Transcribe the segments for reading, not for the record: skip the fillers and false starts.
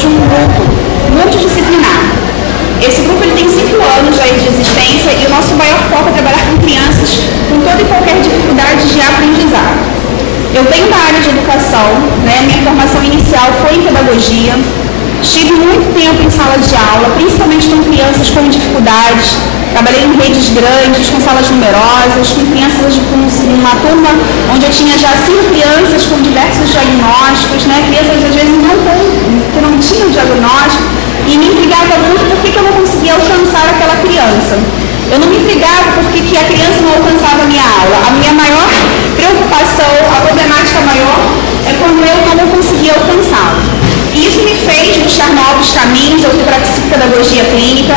de um grupo multidisciplinar. Esse grupo ele tem 5 anos já de existência e o nosso maior foco é trabalhar com crianças com toda e qualquer dificuldade de aprendizado. Eu venho da área de educação, né? Minha formação inicial foi em pedagogia, estive muito tempo em sala de aula, principalmente com crianças com dificuldades, trabalhei em redes grandes, com salas numerosas, com crianças com uma turma onde eu tinha já 5 crianças com diversos diagnósticos, né? Crianças às vezes que não tinham diagnóstico, e me intrigava muito por que eu não conseguia alcançar aquela criança. Eu não me intrigava por que a criança não alcançava a minha aula. A minha maior preocupação, a problemática maior, é quando eu não conseguia alcançá-la. E isso me fez buscar novos caminhos. Eu fui para a psicopedagogia clínica,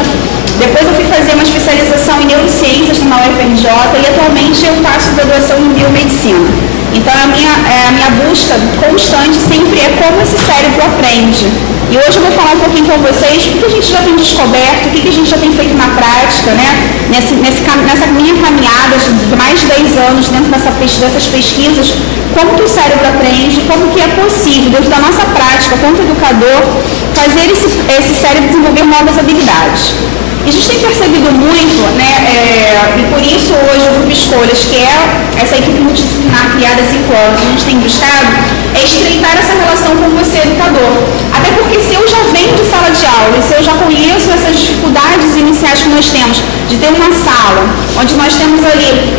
depois eu fui fazer uma especialização em neurociências na UFRJ e atualmente eu faço graduação em biomedicina. Então a minha busca constante sempre é como esse cérebro aprende. E hoje eu vou falar um pouquinho com vocês o que a gente já tem descoberto, o que a gente já tem feito na prática, né? Nessa minha caminhada de mais de 10 anos dentro dessas pesquisas, como que o cérebro aprende, como que é possível, dentro da nossa prática, como educador, fazer esse cérebro desenvolver novas habilidades. E a gente tem percebido muito, né, e por isso hoje o Grupo Escolhas, que é essa equipe multidisciplinar criada há 5 anos, a gente tem buscado estreitar essa relação com você, educador. Até porque se eu já venho de sala de aula, e se eu já conheço essas dificuldades iniciais que nós temos, de ter uma sala, onde nós temos ali,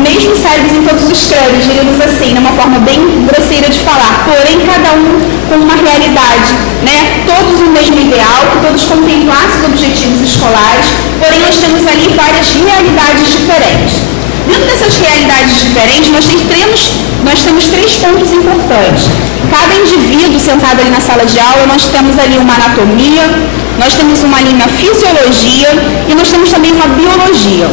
mesmo cérebros em todos os crânios, diríamos assim, de uma forma bem grosseira de falar, porém cada um com uma realidade, né? Todos o mesmo ideal, que todos contemplassem os objetivos escolares, porém nós temos ali várias realidades diferentes. Dentro dessas realidades diferentes, nós temos 3 pontos importantes. Cada indivíduo sentado ali na sala de aula, nós temos ali uma anatomia, nós temos uma linha fisiologia e nós temos também uma biologia.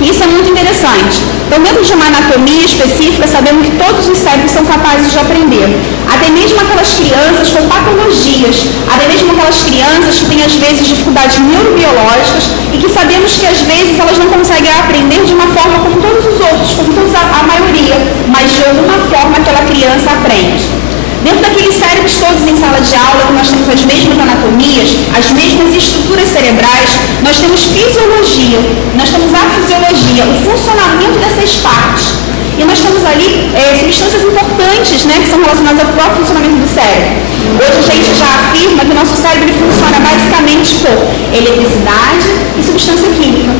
Isso é muito interessante. Então, dentro de uma anatomia específica, sabemos que todos os cérebros são capazes de aprender. Até mesmo aquelas crianças com patologias, até mesmo aquelas crianças que têm, às vezes, dificuldades neurobiológicas e que sabemos que, às vezes, elas não conseguem aprender de uma forma como todos os outros, como todos a maioria, mas de alguma forma aquela criança aprende. Dentro daqueles cérebros todos em sala de aula, que nós temos as mesmas anatomias, as mesmas estruturas cerebrais, nós temos fisiologia, nós temos a fisiologia, o funcionamento dessas partes. E nós temos ali substâncias importantes, né, que são relacionadas ao próprio funcionamento do cérebro. Hoje a gente já afirma que o nosso cérebro funciona basicamente por eletricidade e substância química.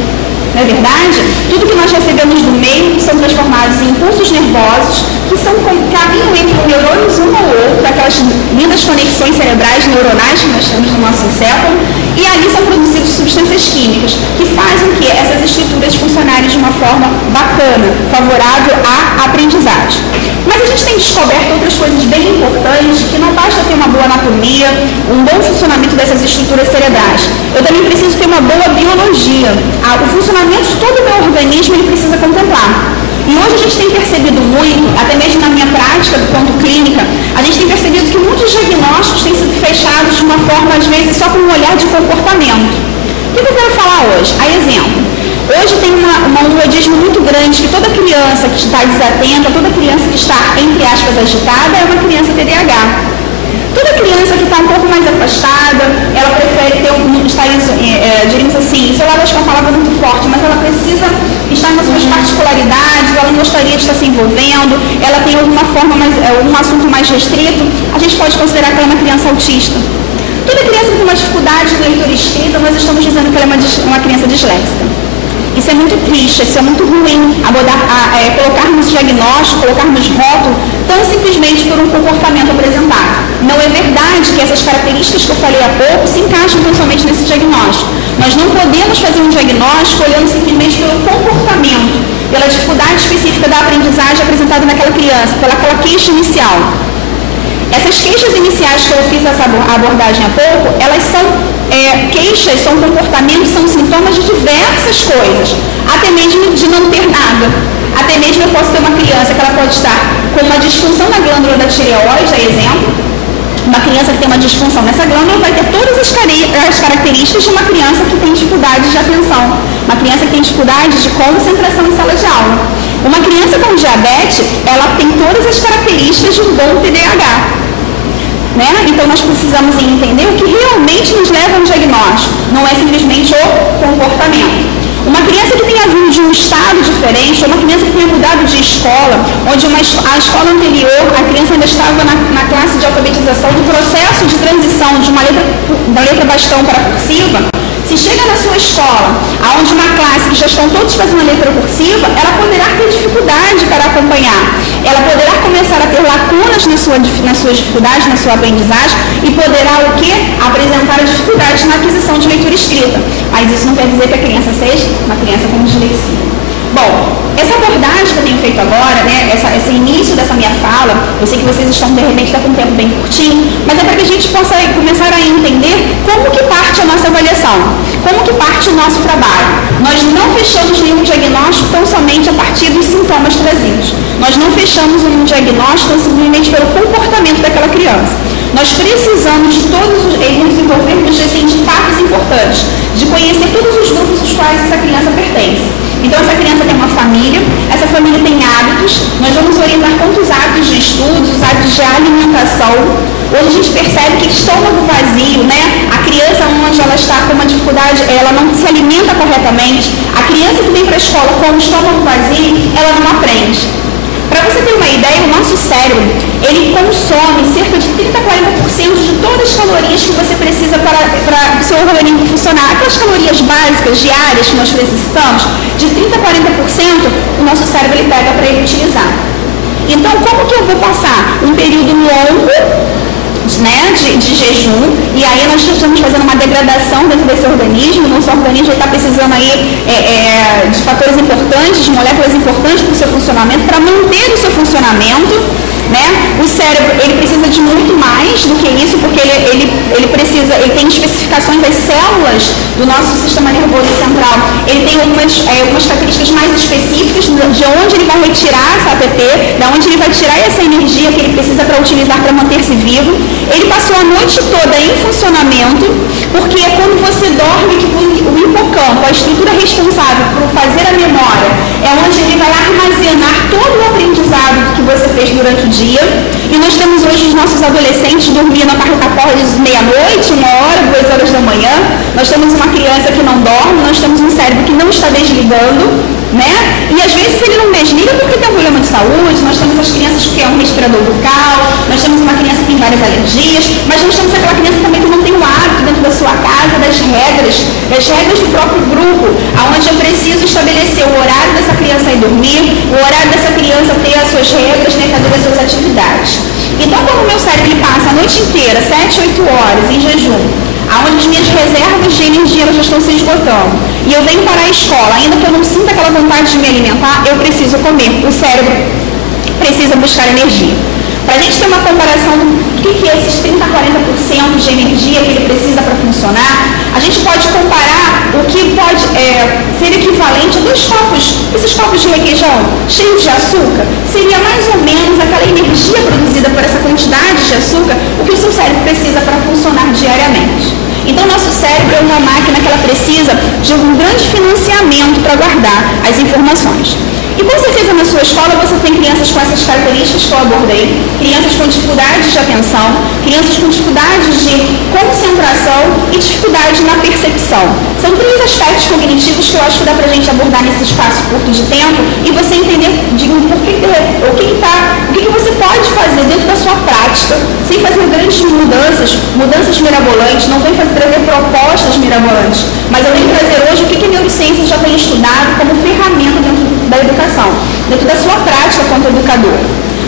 Não é verdade? Tudo que nós recebemos do meio são transformados em impulsos nervosos que são caminham entre neurônios um ao outro, aquelas lindas conexões cerebrais neuronais que nós temos no nosso encéfalo, e ali são produzidas substâncias químicas que fazem que essas estruturas funcionarem de uma forma bacana, favorável à aprendizagem. Mas a gente tem descoberto outras coisas bem importantes, que não basta ter uma boa anatomia, um bom funcionamento dessas estruturas cerebrais. Eu também preciso ter uma boa biologia. O funcionamento de todo o meu organismo ele precisa contemplar. E hoje a gente tem percebido muito, até mesmo na minha prática do ponto clínica, a gente tem percebido que muitos diagnósticos têm sido fechados de uma forma, às vezes, só com um olhar de comportamento. O que eu quero falar hoje? A exemplo, hoje tem um modismo muito grande que toda criança que está desatenta, toda criança que está, entre aspas, agitada, é uma criança TDAH. Toda criança que está um pouco mais afastada, ela prefere estar, diríamos assim, sei lá, acho que é uma palavra muito forte, mas ela precisa estar nas suas particularidades, ela não gostaria de estar se envolvendo, ela tem alguma forma, algum assunto mais restrito, a gente pode considerar que ela é uma criança autista. Toda criança que tem uma dificuldade de leitura escrita, nós estamos dizendo que ela é uma criança disléxica. Isso é muito triste, isso é muito ruim, colocarmos diagnóstico, colocarmos rótulo, tão simplesmente por um comportamento apresentado. Não é verdade que essas características que eu falei há pouco se encaixam tão somente nesse diagnóstico. Nós não podemos fazer um diagnóstico olhando simplesmente pelo comportamento, pela dificuldade específica da aprendizagem apresentada naquela criança, pelaquela queixa inicial. Essas queixas iniciais que eu fiz essa abordagem há pouco, elas são queixas, são comportamentos, são sintomas de diversas coisas, até mesmo de não ter nada. Até mesmo eu posso ter uma criança que ela pode estar com uma disfunção na glândula da tireoide, a exemplo. Uma criança que tem uma disfunção nessa glândula vai ter todas as características de uma criança que tem dificuldades de atenção, uma criança que tem dificuldades de concentração em sala de aula. Uma criança com diabetes, ela tem todas as características de um bom TDAH. né? Então nós precisamos entender o que realmente nos leva a um diagnóstico, não é simplesmente o comportamento. Uma criança que tenha vindo de um estado diferente, ou uma criança que tenha mudado de escola, onde a escola anterior, a criança ainda estava na classe de alfabetização, no processo de transição da letra bastão para a cursiva, se chega na sua escola, onde uma classe que já estão todos fazendo a letra cursiva, ela poderá ter dificuldade para acompanhar. Ela poderá começar a ter lacunas nas suas dificuldades, na sua aprendizagem, e poderá o quê? Apresentar dificuldades na aquisição de leitura escrita. Mas isso não quer dizer que a criança seja uma criança com dislexia. Bom, essa abordagem que eu tenho feito agora, né, esse início dessa minha fala, eu sei que vocês estão, de repente, com um tempo bem curtinho, mas é para que a gente possa começar a entender como que parte a nossa avaliação, como que parte o nosso trabalho. Nós não fechamos nenhum diagnóstico tão somente a partir dos sintomas trazidos. Nós não fechamos um diagnóstico simplesmente pelo comportamento daquela criança. Nós precisamos de nos envolvermos de fatos importantes, de conhecer todos os grupos aos quais essa criança pertence. Então, essa criança tem uma família, essa família tem hábitos, nós vamos orientar quantos hábitos de estudos, os hábitos de alimentação. Hoje a gente percebe que estômago vazio, né? A criança onde ela está com uma dificuldade, ela não se alimenta corretamente. A criança que vem para a escola com o estômago vazio, ela não aprende. Para você ter uma ideia, o nosso cérebro, ele consome cerca de 30 a 40% de todas as calorias que você precisa para o seu organismo funcionar. Aquelas calorias básicas, diárias, que nós necessitamos, de 30 a 40%, o nosso cérebro ele pega para ele utilizar. Então, como que eu vou passar um período longo, né, de jejum, e aí nós estamos fazendo uma degradação dentro desse organismo, o nosso organismo está precisando aí de fatores importantes, de moléculas importantes para o seu funcionamento, para manter o seu funcionamento, né? O cérebro, ele precisa de muito mais do que isso, porque ele tem especificações das células do nosso sistema nervoso central, ele tem algumas características mais específicas de onde ele vai retirar essa ATP, de onde ele vai tirar essa energia que ele precisa para utilizar para manter-se vivo. Ele passou a noite toda em funcionamento, porque é quando você dorme que o hipocampo, a estrutura responsável por fazer a memória, é onde ele vai armazenar todo o aprendizado que você fez durante o dia. E nós temos hoje os nossos adolescentes dormindo após meia-noite, 1 hora, 2 horas da manhã. Nós temos uma criança que não dorme, nós temos um cérebro que não está desligando, né? E às vezes ele não desliga porque tem um problema de saúde. Nós temos as crianças que é um respirador bucal, nós temos uma criança que tem várias alergias, mas nós temos aquela criança também que não tem o hábito dentro da sua casa, das regras do próprio grupo, aonde eu preciso estabelecer o horário dessa criança ir dormir, o horário dessa criança ter as suas regras, né, fazer as suas atividades. Então, quando o meu cérebro passa a noite inteira, 7, 8 horas em jejum, aonde as minhas reservas de energia elas já estão se esgotando, e eu venho para a escola, ainda que eu não sinta aquela vontade de me alimentar, eu preciso comer. O cérebro precisa buscar energia. Para a gente ter uma comparação do que é esses 30 a 40% de energia que ele precisa para funcionar, a gente pode comparar o que pode ser equivalente a 2 copos, esses copos de requeijão cheios de açúcar, seria mais ou menos aquela energia produzida por essa quantidade de açúcar, o que o seu cérebro precisa para funcionar diariamente. Então, nosso cérebro é uma máquina que ela precisa de um grande financiamento para guardar as informações. E com certeza na sua escola você tem crianças com essas características que eu abordei, crianças com dificuldades de atenção, crianças com dificuldades de concentração e dificuldade na percepção. São 3 aspectos cognitivos que eu acho que dá para a gente abordar nesse espaço curto de tempo e você entender o que você pode fazer dentro da sua prática, sem fazer grandes mudanças mirabolantes. Não venho trazer propostas mirabolantes, mas eu venho trazer hoje o que a neurociência já tem estudado como ferramenta dentro da educação, dentro da sua prática quanto educador.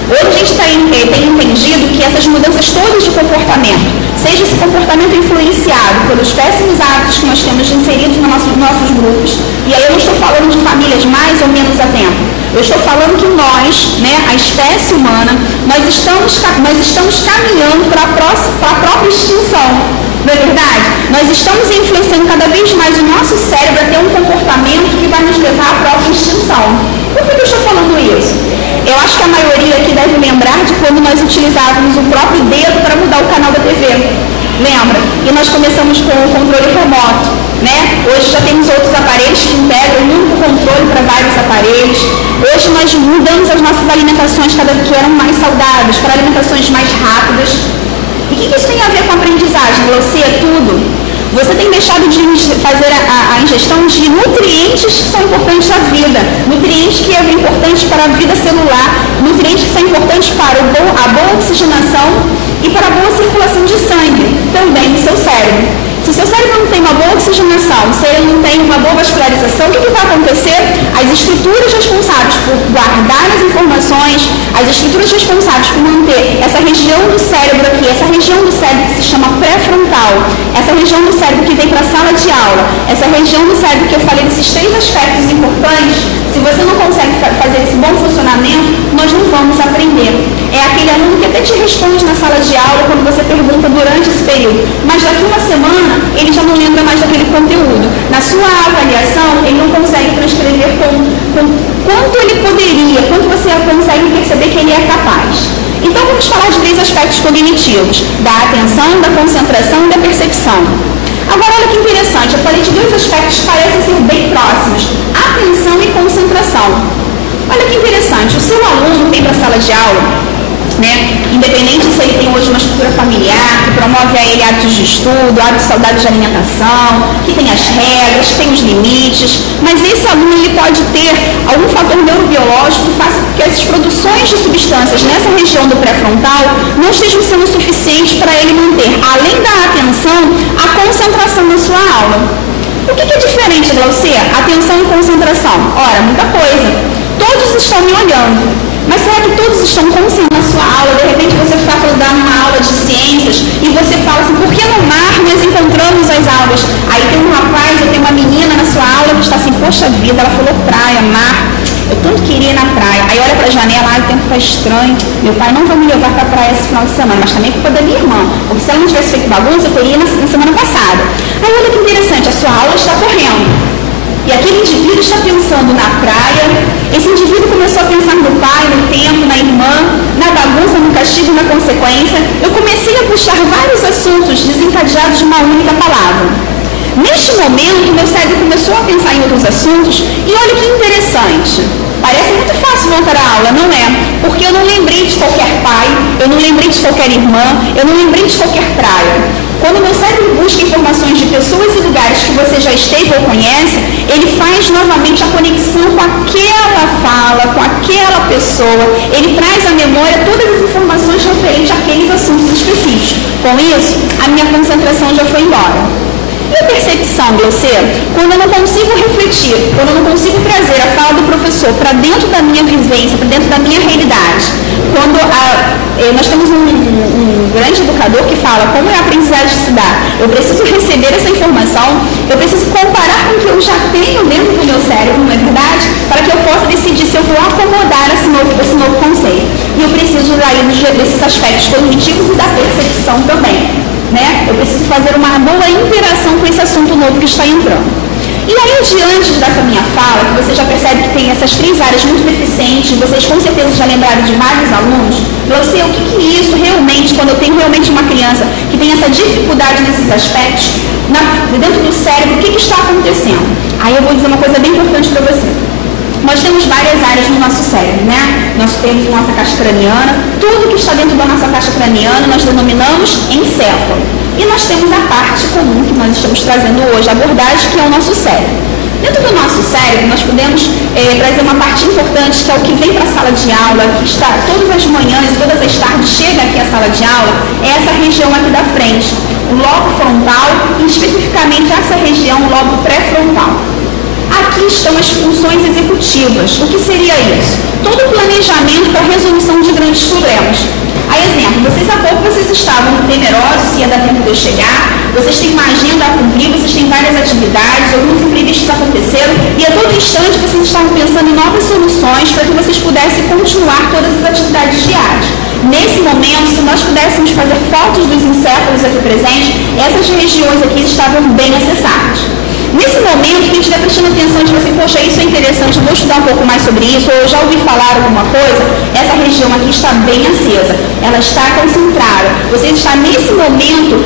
Hoje a gente tem entendido que essas mudanças todas de comportamento, seja esse comportamento influenciado pelos péssimos hábitos que nós temos inseridos nos nossos grupos, e aí eu não estou falando de famílias mais ou menos a tempo, eu estou falando que nós, né, a espécie humana, nós estamos caminhando para a própria extinção. Não é verdade? Nós estamos influenciando cada vez mais o nosso cérebro a ter um comportamento que vai nos levar à própria extinção. Por que eu estou falando isso? Eu acho que a maioria aqui deve lembrar de quando nós utilizávamos o próprio dedo para mudar o canal da TV. Lembra? E nós começamos com o controle remoto, né? Hoje já temos outros aparelhos que integram um único controle para vários aparelhos. Hoje nós mudamos as nossas alimentações cada vez que eram mais saudáveis, para alimentações mais rápidas. E o que isso tem a ver com a aprendizagem? Você é tudo. Você tem deixado de fazer a ingestão de nutrientes que são importantes à vida, nutrientes que são importantes para a vida celular, nutrientes que são importantes para a boa oxigenação e para a boa circulação de sangue, também no seu cérebro. Se o seu cérebro não tem uma boa oxigenação, se ele não tem uma boa vascularização, o que vai acontecer? As estruturas responsáveis por guardar as informações, as estruturas responsáveis por manter essa região do cérebro aqui, essa região do cérebro que se chama pré-frontal, essa região do cérebro que vem para a sala de aula, essa região do cérebro que eu falei desses 3 aspectos importantes, se você não consegue fazer esse bom funcionamento, nós não vamos aprender. É aquele aluno que até te responde na sala de aula quando você pergunta durante esse período, mas daqui uma semana ele já não lembra mais daquele conteúdo. Na sua avaliação, ele não consegue transcrever quanto ele poderia, quanto você consegue perceber que ele é capaz. Então vamos falar de 3 aspectos cognitivos, da atenção, da concentração e da percepção. Agora olha que interessante, eu falei de 2 aspectos que parecem ser bem próximos, atenção e concentração. Olha que interessante, o seu aluno vem para a sala de aula, independente se ele tem hoje uma estrutura familiar, que promove a ele hábitos de estudo, hábitos saudáveis de alimentação, que tem as regras, que tem os limites, mas esse aluno ele pode ter algum fator neurobiológico que faça com que as produções de substâncias nessa região do pré-frontal não estejam sendo suficientes para ele manter, além da atenção, a concentração na sua aula. O que é diferente, Glaucia? Atenção e concentração. Ora, muita coisa. Todos estão me olhando. Mas será que todos estão concentrados na sua aula? De repente você está dando uma aula de ciências e você fala assim, por que no mar nós encontramos as algas? Aí tem um rapaz ou tem uma menina na sua aula que está assim, poxa vida, ela falou praia, mar, eu tanto queria ir na praia. Aí olha para a janela, o tempo está estranho, meu pai não vai me levar para a praia esse final de semana, mas também é culpa da minha irmã, porque se ela não tivesse feito bagunça, eu teria ido na semana passada. Aí olha que interessante, a sua aula está correndo. E aquele indivíduo está pensando na praia, esse indivíduo começou a pensar no pai, no tempo, na irmã, na bagunça, no castigo, na consequência. Eu comecei a puxar vários assuntos desencadeados de uma única palavra. Neste momento, meu cérebro começou a pensar em outros assuntos e olha que interessante. Parece muito fácil voltar à aula, não é? Porque eu não lembrei de qualquer pai, eu não lembrei de qualquer irmã, eu não lembrei de qualquer praia. Quando o meu cérebro busca informações de pessoas e lugares que você já esteve ou conhece, ele faz novamente a conexão com aquela fala, com aquela pessoa, ele traz à memória todas as informações referentes àqueles assuntos específicos. Com isso, a minha concentração já foi embora. E a percepção, Glaucia? Quando eu não consigo refletir, quando eu não consigo trazer a fala do professor para dentro da minha vivência, para dentro da minha realidade, quando nós temos um grande educador que fala como é a aprendizagem de se dar, eu preciso receber essa informação, eu preciso comparar com o que eu já tenho dentro do meu cérebro, não é verdade? Para que eu possa decidir se eu vou acomodar esse novo conceito. E eu preciso daí desses aspectos cognitivos e da percepção também. Eu preciso fazer uma boa interação com esse assunto novo que está entrando. E aí, diante dessa minha fala, que você já percebe que tem essas 3 áreas muito deficientes, vocês com certeza já lembraram de vários alunos, você, o que é isso realmente, quando eu tenho realmente uma criança que tem essa dificuldade nesses aspectos, dentro do cérebro, o que está acontecendo? Aí eu vou dizer uma coisa bem importante para você. Nós temos várias áreas no nosso cérebro, Nós temos a nossa caixa craniana, tudo que está dentro da nossa caixa craniana nós denominamos encéfalo. E nós temos a parte comum que nós estamos trazendo hoje, a abordagem, que é o nosso cérebro. Dentro do nosso cérebro, nós podemos trazer uma parte importante, que é o que vem para a sala de aula, que está todas as manhãs, todas as tardes, chega aqui à sala de aula, é essa região aqui da frente, o lobo frontal, e especificamente essa região, o lobo pré-frontal. Aqui estão as funções executivas. O que seria isso? Todo o planejamento para a resolução de grandes problemas. A exemplo, há pouco vocês estavam temerosos se ia dar tempo de eu chegar, vocês têm uma agenda a cumprir, vocês têm várias atividades, alguns imprevistos aconteceram, e a todo instante vocês estavam pensando em novas soluções para que vocês pudessem continuar todas as atividades diárias. Nesse momento, se nós pudéssemos fazer fotos dos encéfalos aqui presentes, essas regiões aqui estavam bem acessadas. Nesse momento, quem estiver prestando atenção de você, poxa, isso é interessante, eu vou estudar um pouco mais sobre isso, ou eu já ouvi falar alguma coisa, essa região aqui está bem acesa, ela está concentrada. Você está nesse momento,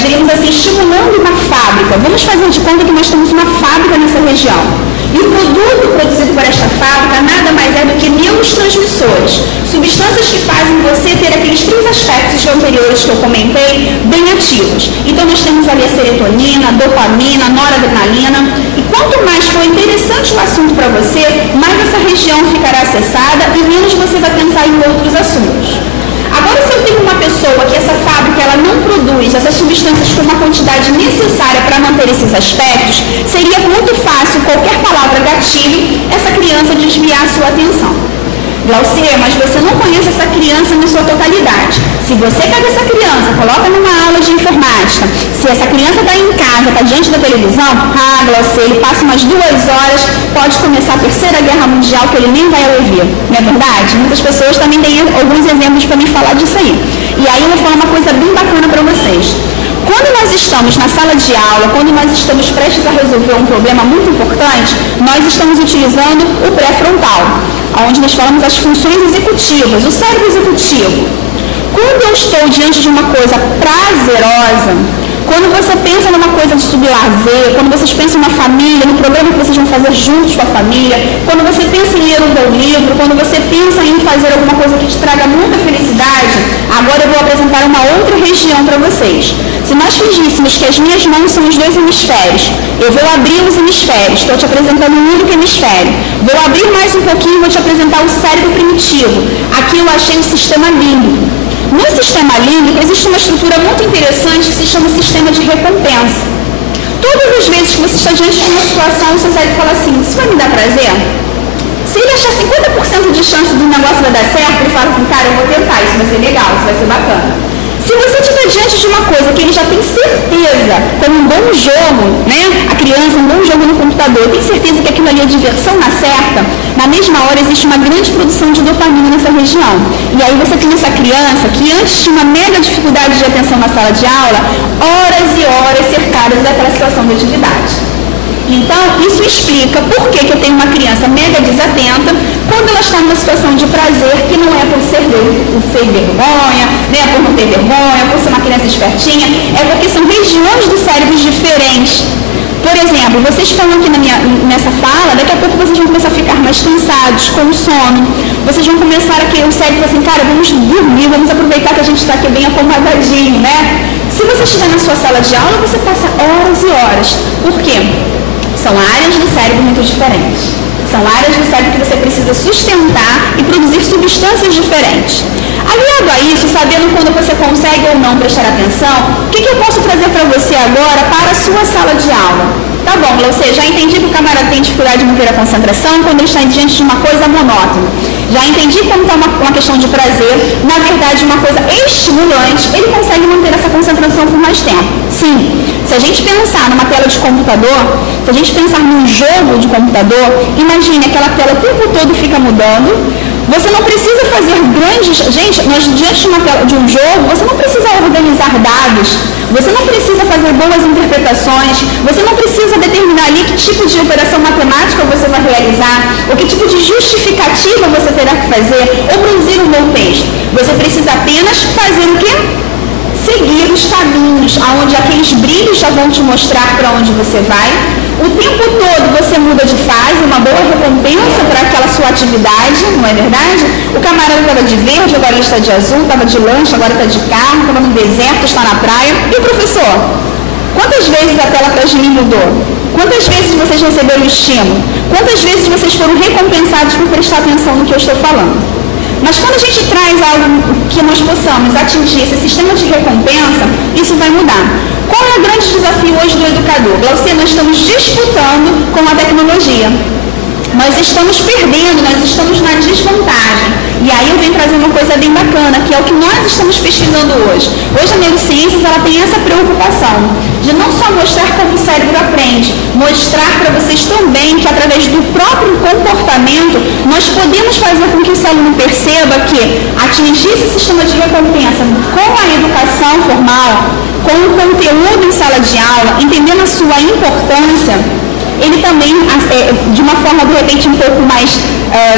diríamos assim, estimulando uma fábrica. Vamos fazer de conta que nós temos uma fábrica nessa região. E o produto produzido por esta fábrica nada mais é do que neurotransmissores. Substâncias que fazem você ter aqueles 3 aspectos anteriores que eu comentei bem ativos. Então nós temos ali a serotonina, a dopamina, a noradrenalina, e quanto mais for interessante o assunto para você, mais essa região ficará acessada e menos você vai pensar em outros assuntos. Agora, se eu tenho uma pessoa que essa fábrica ela não produz essas substâncias com uma quantidade necessária para manter esses aspectos, seria muito fácil, qualquer palavra gatilho, essa criança desviar a sua atenção. Glaucia, mas você não conhece essa criança na sua totalidade. Se você pega essa criança, coloca numa aula de informática, se essa criança está em casa, está diante da televisão, Glaucia, ele passa umas 2 horas, pode começar a Terceira Guerra Mundial, que ele nem vai ouvir. Não é verdade? Muitas pessoas também têm alguns exemplos para me falar disso aí. E aí eu vou falar uma coisa bem bacana para vocês. Quando nós estamos na sala de aula, quando nós estamos prestes a resolver um problema muito importante, nós estamos utilizando o pré-frontal, onde nós falamos as funções executivas, o cérebro executivo. Quando eu estou diante de uma coisa prazerosa, quando você pensa numa coisa de sublazer, quando vocês pensam na família, no programa que vocês vão fazer juntos com a família, quando você pensa em ler um bom livro, quando você pensa em fazer alguma coisa que te traga muita felicidade, agora eu vou apresentar uma outra região para vocês. Se nós fingíssemos que as minhas mãos são os 2 hemisférios, eu vou abrir os hemisférios, estou te apresentando um único hemisfério. Vou abrir mais um pouquinho e vou te apresentar o cérebro primitivo. Aqui eu achei o sistema límbico. No sistema límbico existe uma estrutura muito interessante que se chama sistema de recompensa. Todas as vezes que você está diante de uma situação, o seu cérebro fala assim, isso vai me dar prazer? Se ele achar 50% de chance do negócio vai dar certo, ele fala assim, cara, eu vou tentar, isso vai ser legal, isso vai ser bacana. Se você estiver diante de uma coisa que ele já tem certeza, como um bom jogo, né? A criança, um bom jogo no computador, tem certeza que aquilo ali é diversão na certa, na mesma hora existe uma grande produção de dopamina nessa região. E aí você tem essa criança que antes tinha uma mega dificuldade de atenção na sala de aula, horas e horas cercadas daquela situação de atividade. Então, isso explica por que eu tenho uma criança mega desatenta quando ela está numa situação de prazer que não é por ser vergonha, né, por não ter vergonha, por ser uma criança espertinha, é porque são regiões do cérebro diferentes. Por exemplo, vocês falam aqui nessa fala, daqui a pouco vocês vão começar a ficar mais cansados, com sono. Vocês vão começar aqui, o cérebro assim, cara, vamos dormir, vamos aproveitar que a gente está aqui bem acomodadinho, né? Se você estiver na sua sala de aula, você passa horas e horas. Por quê? São áreas do cérebro muito diferentes. São áreas do cérebro que você precisa sustentar e produzir substâncias diferentes. Aliado a isso, sabendo quando você consegue ou não prestar atenção, o que eu posso trazer para você agora para a sua sala de aula? Tá bom, Glaucia, já entendi que o camarada tem dificuldade de manter a concentração quando ele está diante de uma coisa monótona. Já entendi como está uma questão de prazer, na verdade uma coisa estimulante, ele consegue manter essa concentração por mais tempo. Sim, se a gente pensar numa tela de computador, se a gente pensar num jogo de computador, imagine aquela tela o tempo todo fica mudando. Você não precisa fazer grandes... Gente, nós diante de um jogo, você não precisa organizar dados, você não precisa fazer boas interpretações, você não precisa determinar ali que tipo de operação matemática você vai realizar, ou que tipo de justificativa você terá que fazer, ou produzir um bom texto. Você precisa apenas fazer o quê? Seguir os caminhos, onde aqueles brilhos já vão te mostrar para onde você vai. O tempo todo você muda de fase, uma boa recompensa para aquela sua atividade, não é verdade? O camarada estava de verde, agora ele está de azul, estava de lanche, agora está de carro, estava no deserto, está na praia. E o professor? Quantas vezes a tela atrás de mim mudou? Quantas vezes vocês receberam estímulo? Quantas vezes vocês foram recompensados por prestar atenção no que eu estou falando? Mas quando a gente traz algo que nós possamos atingir esse sistema de recompensa, isso vai mudar. Qual é o grande desafio hoje do educador? Glaucia, nós estamos disputando com a tecnologia. Nós estamos perdendo, nós estamos na desvantagem. E aí eu venho trazer uma coisa bem bacana, que é o que nós estamos pesquisando hoje. Hoje a neurociências ela tem essa preocupação de não só mostrar como o cérebro aprende, mostrar para vocês também que através do próprio comportamento nós podemos fazer com que o aluno perceba que atingir esse sistema de recompensa com a educação formal, com o conteúdo em sala de aula, entendendo a sua importância, ele também, de uma forma de repente um pouco mais,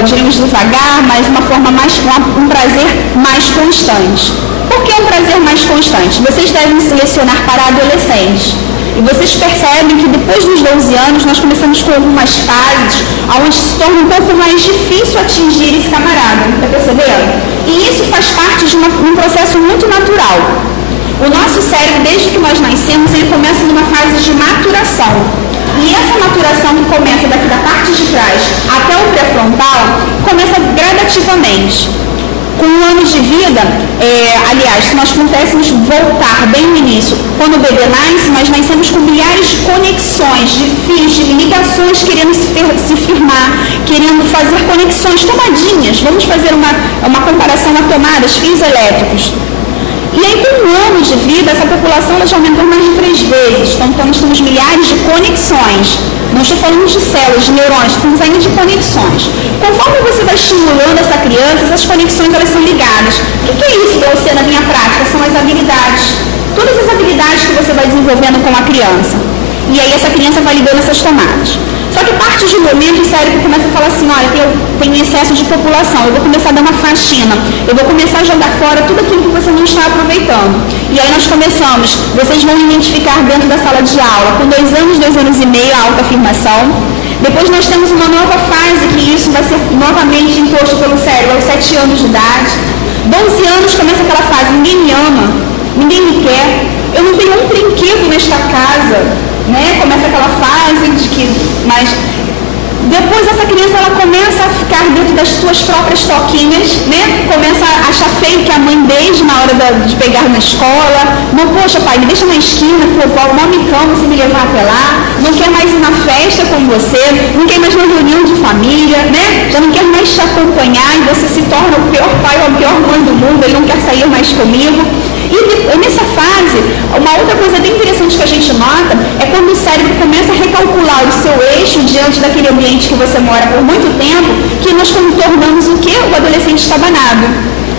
diríamos devagar, mas uma forma mais, um prazer mais constante. Por que um prazer mais constante? Vocês devem selecionar para adolescentes. E vocês percebem que depois dos 12 anos nós começamos com algumas fases onde se torna um pouco mais difícil atingir esse camarada. Está percebendo? faz parte de um processo muito natural. O nosso cérebro, desde que nós nascemos, ele começa numa fase de maturação. E essa maturação que começa daqui da parte de trás até o pré-frontal, começa gradativamente. Com 1 ano de vida, aliás, se nós pudéssemos voltar bem no início, quando o bebê nasce, nós nascemos com milhares de conexões, de fios, de ligações, querendo se firmar, querendo fazer conexões, tomadinhas. Vamos fazer uma comparação a tomadas, fios elétricos. E aí, com 1 ano de vida, essa população já aumentou mais de 3 vezes. Então, nós temos milhares de conexões. Não estou falando de células, de neurônios, estamos ainda de conexões. Conforme você vai estimulando essa criança, essas conexões elas são ligadas. O que é isso para você na minha prática? São as habilidades. Todas as habilidades que você vai desenvolvendo com a criança. E aí essa criança vai ligando essas tomadas. Só que parte de um momento o cérebro começa a falar assim, olha, tem excesso de população, eu vou começar a dar uma faxina, eu vou começar a jogar fora tudo aquilo que você não está aproveitando. E aí nós começamos, vocês vão identificar dentro da sala de aula, com 2 anos, 2 anos e meio, a autoafirmação. Depois nós temos uma nova fase, que isso vai ser novamente imposto pelo cérebro, aos 7 anos de idade. 12 anos começa aquela fase, ninguém me ama, ninguém me quer, eu não tenho um brinquedo nesta casa, né? Começa aquela fase de que, mas depois essa criança ela começa a ficar dentro das suas próprias toquinhas, né? Começa a achar feio que a mãe beije na hora de pegar na escola. Não, poxa pai, me deixa na esquina, que eu não me camo se me levar até lá. Não quer mais ir na festa com você, não quer mais na reunião de família, né? Já não quer mais te acompanhar e você se torna o pior pai ou a pior mãe do mundo, ele não quer sair mais comigo. E nessa fase, uma outra coisa bem interessante que a gente nota é quando o cérebro começa a recalcular o seu eixo diante daquele ambiente que você mora por muito tempo, que nós tornamos o quê? O adolescente estabanado.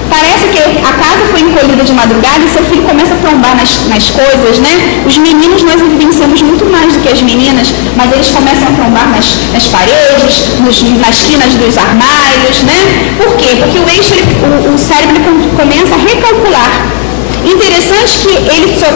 Parece que a casa foi encolhida de madrugada e seu filho começa a trombar nas coisas, né? Os meninos nós evidenciamos muito mais do que as meninas, mas eles começam a trombar nas paredes, nas quinas dos armários, né? Por quê? Porque o eixo, o cérebro começa a recalcular. Interessante que ele só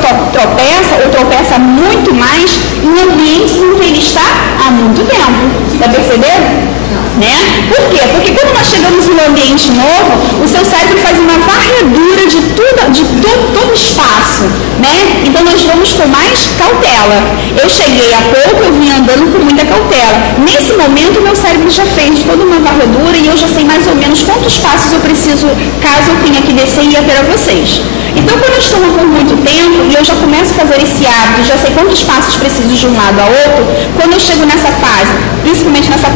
tropeça muito mais em ambientes em que ele está há muito tempo. Está percebendo? Né? Por quê? Porque quando nós chegamos em um ambiente novo, o seu cérebro faz uma varredura de todo o espaço, né? Então nós vamos com mais cautela. Eu cheguei há pouco, eu vim andando com muita cautela. Nesse momento, o meu cérebro já fez toda uma varredura e eu já sei mais ou menos quantos passos eu preciso, caso eu tenha que descer e ir até vocês. Então, quando eu estou por muito tempo e eu já começo a fazer esse hábito, já sei quantos passos preciso de um lado a outro, quando eu chego nessa fase, principalmente nessa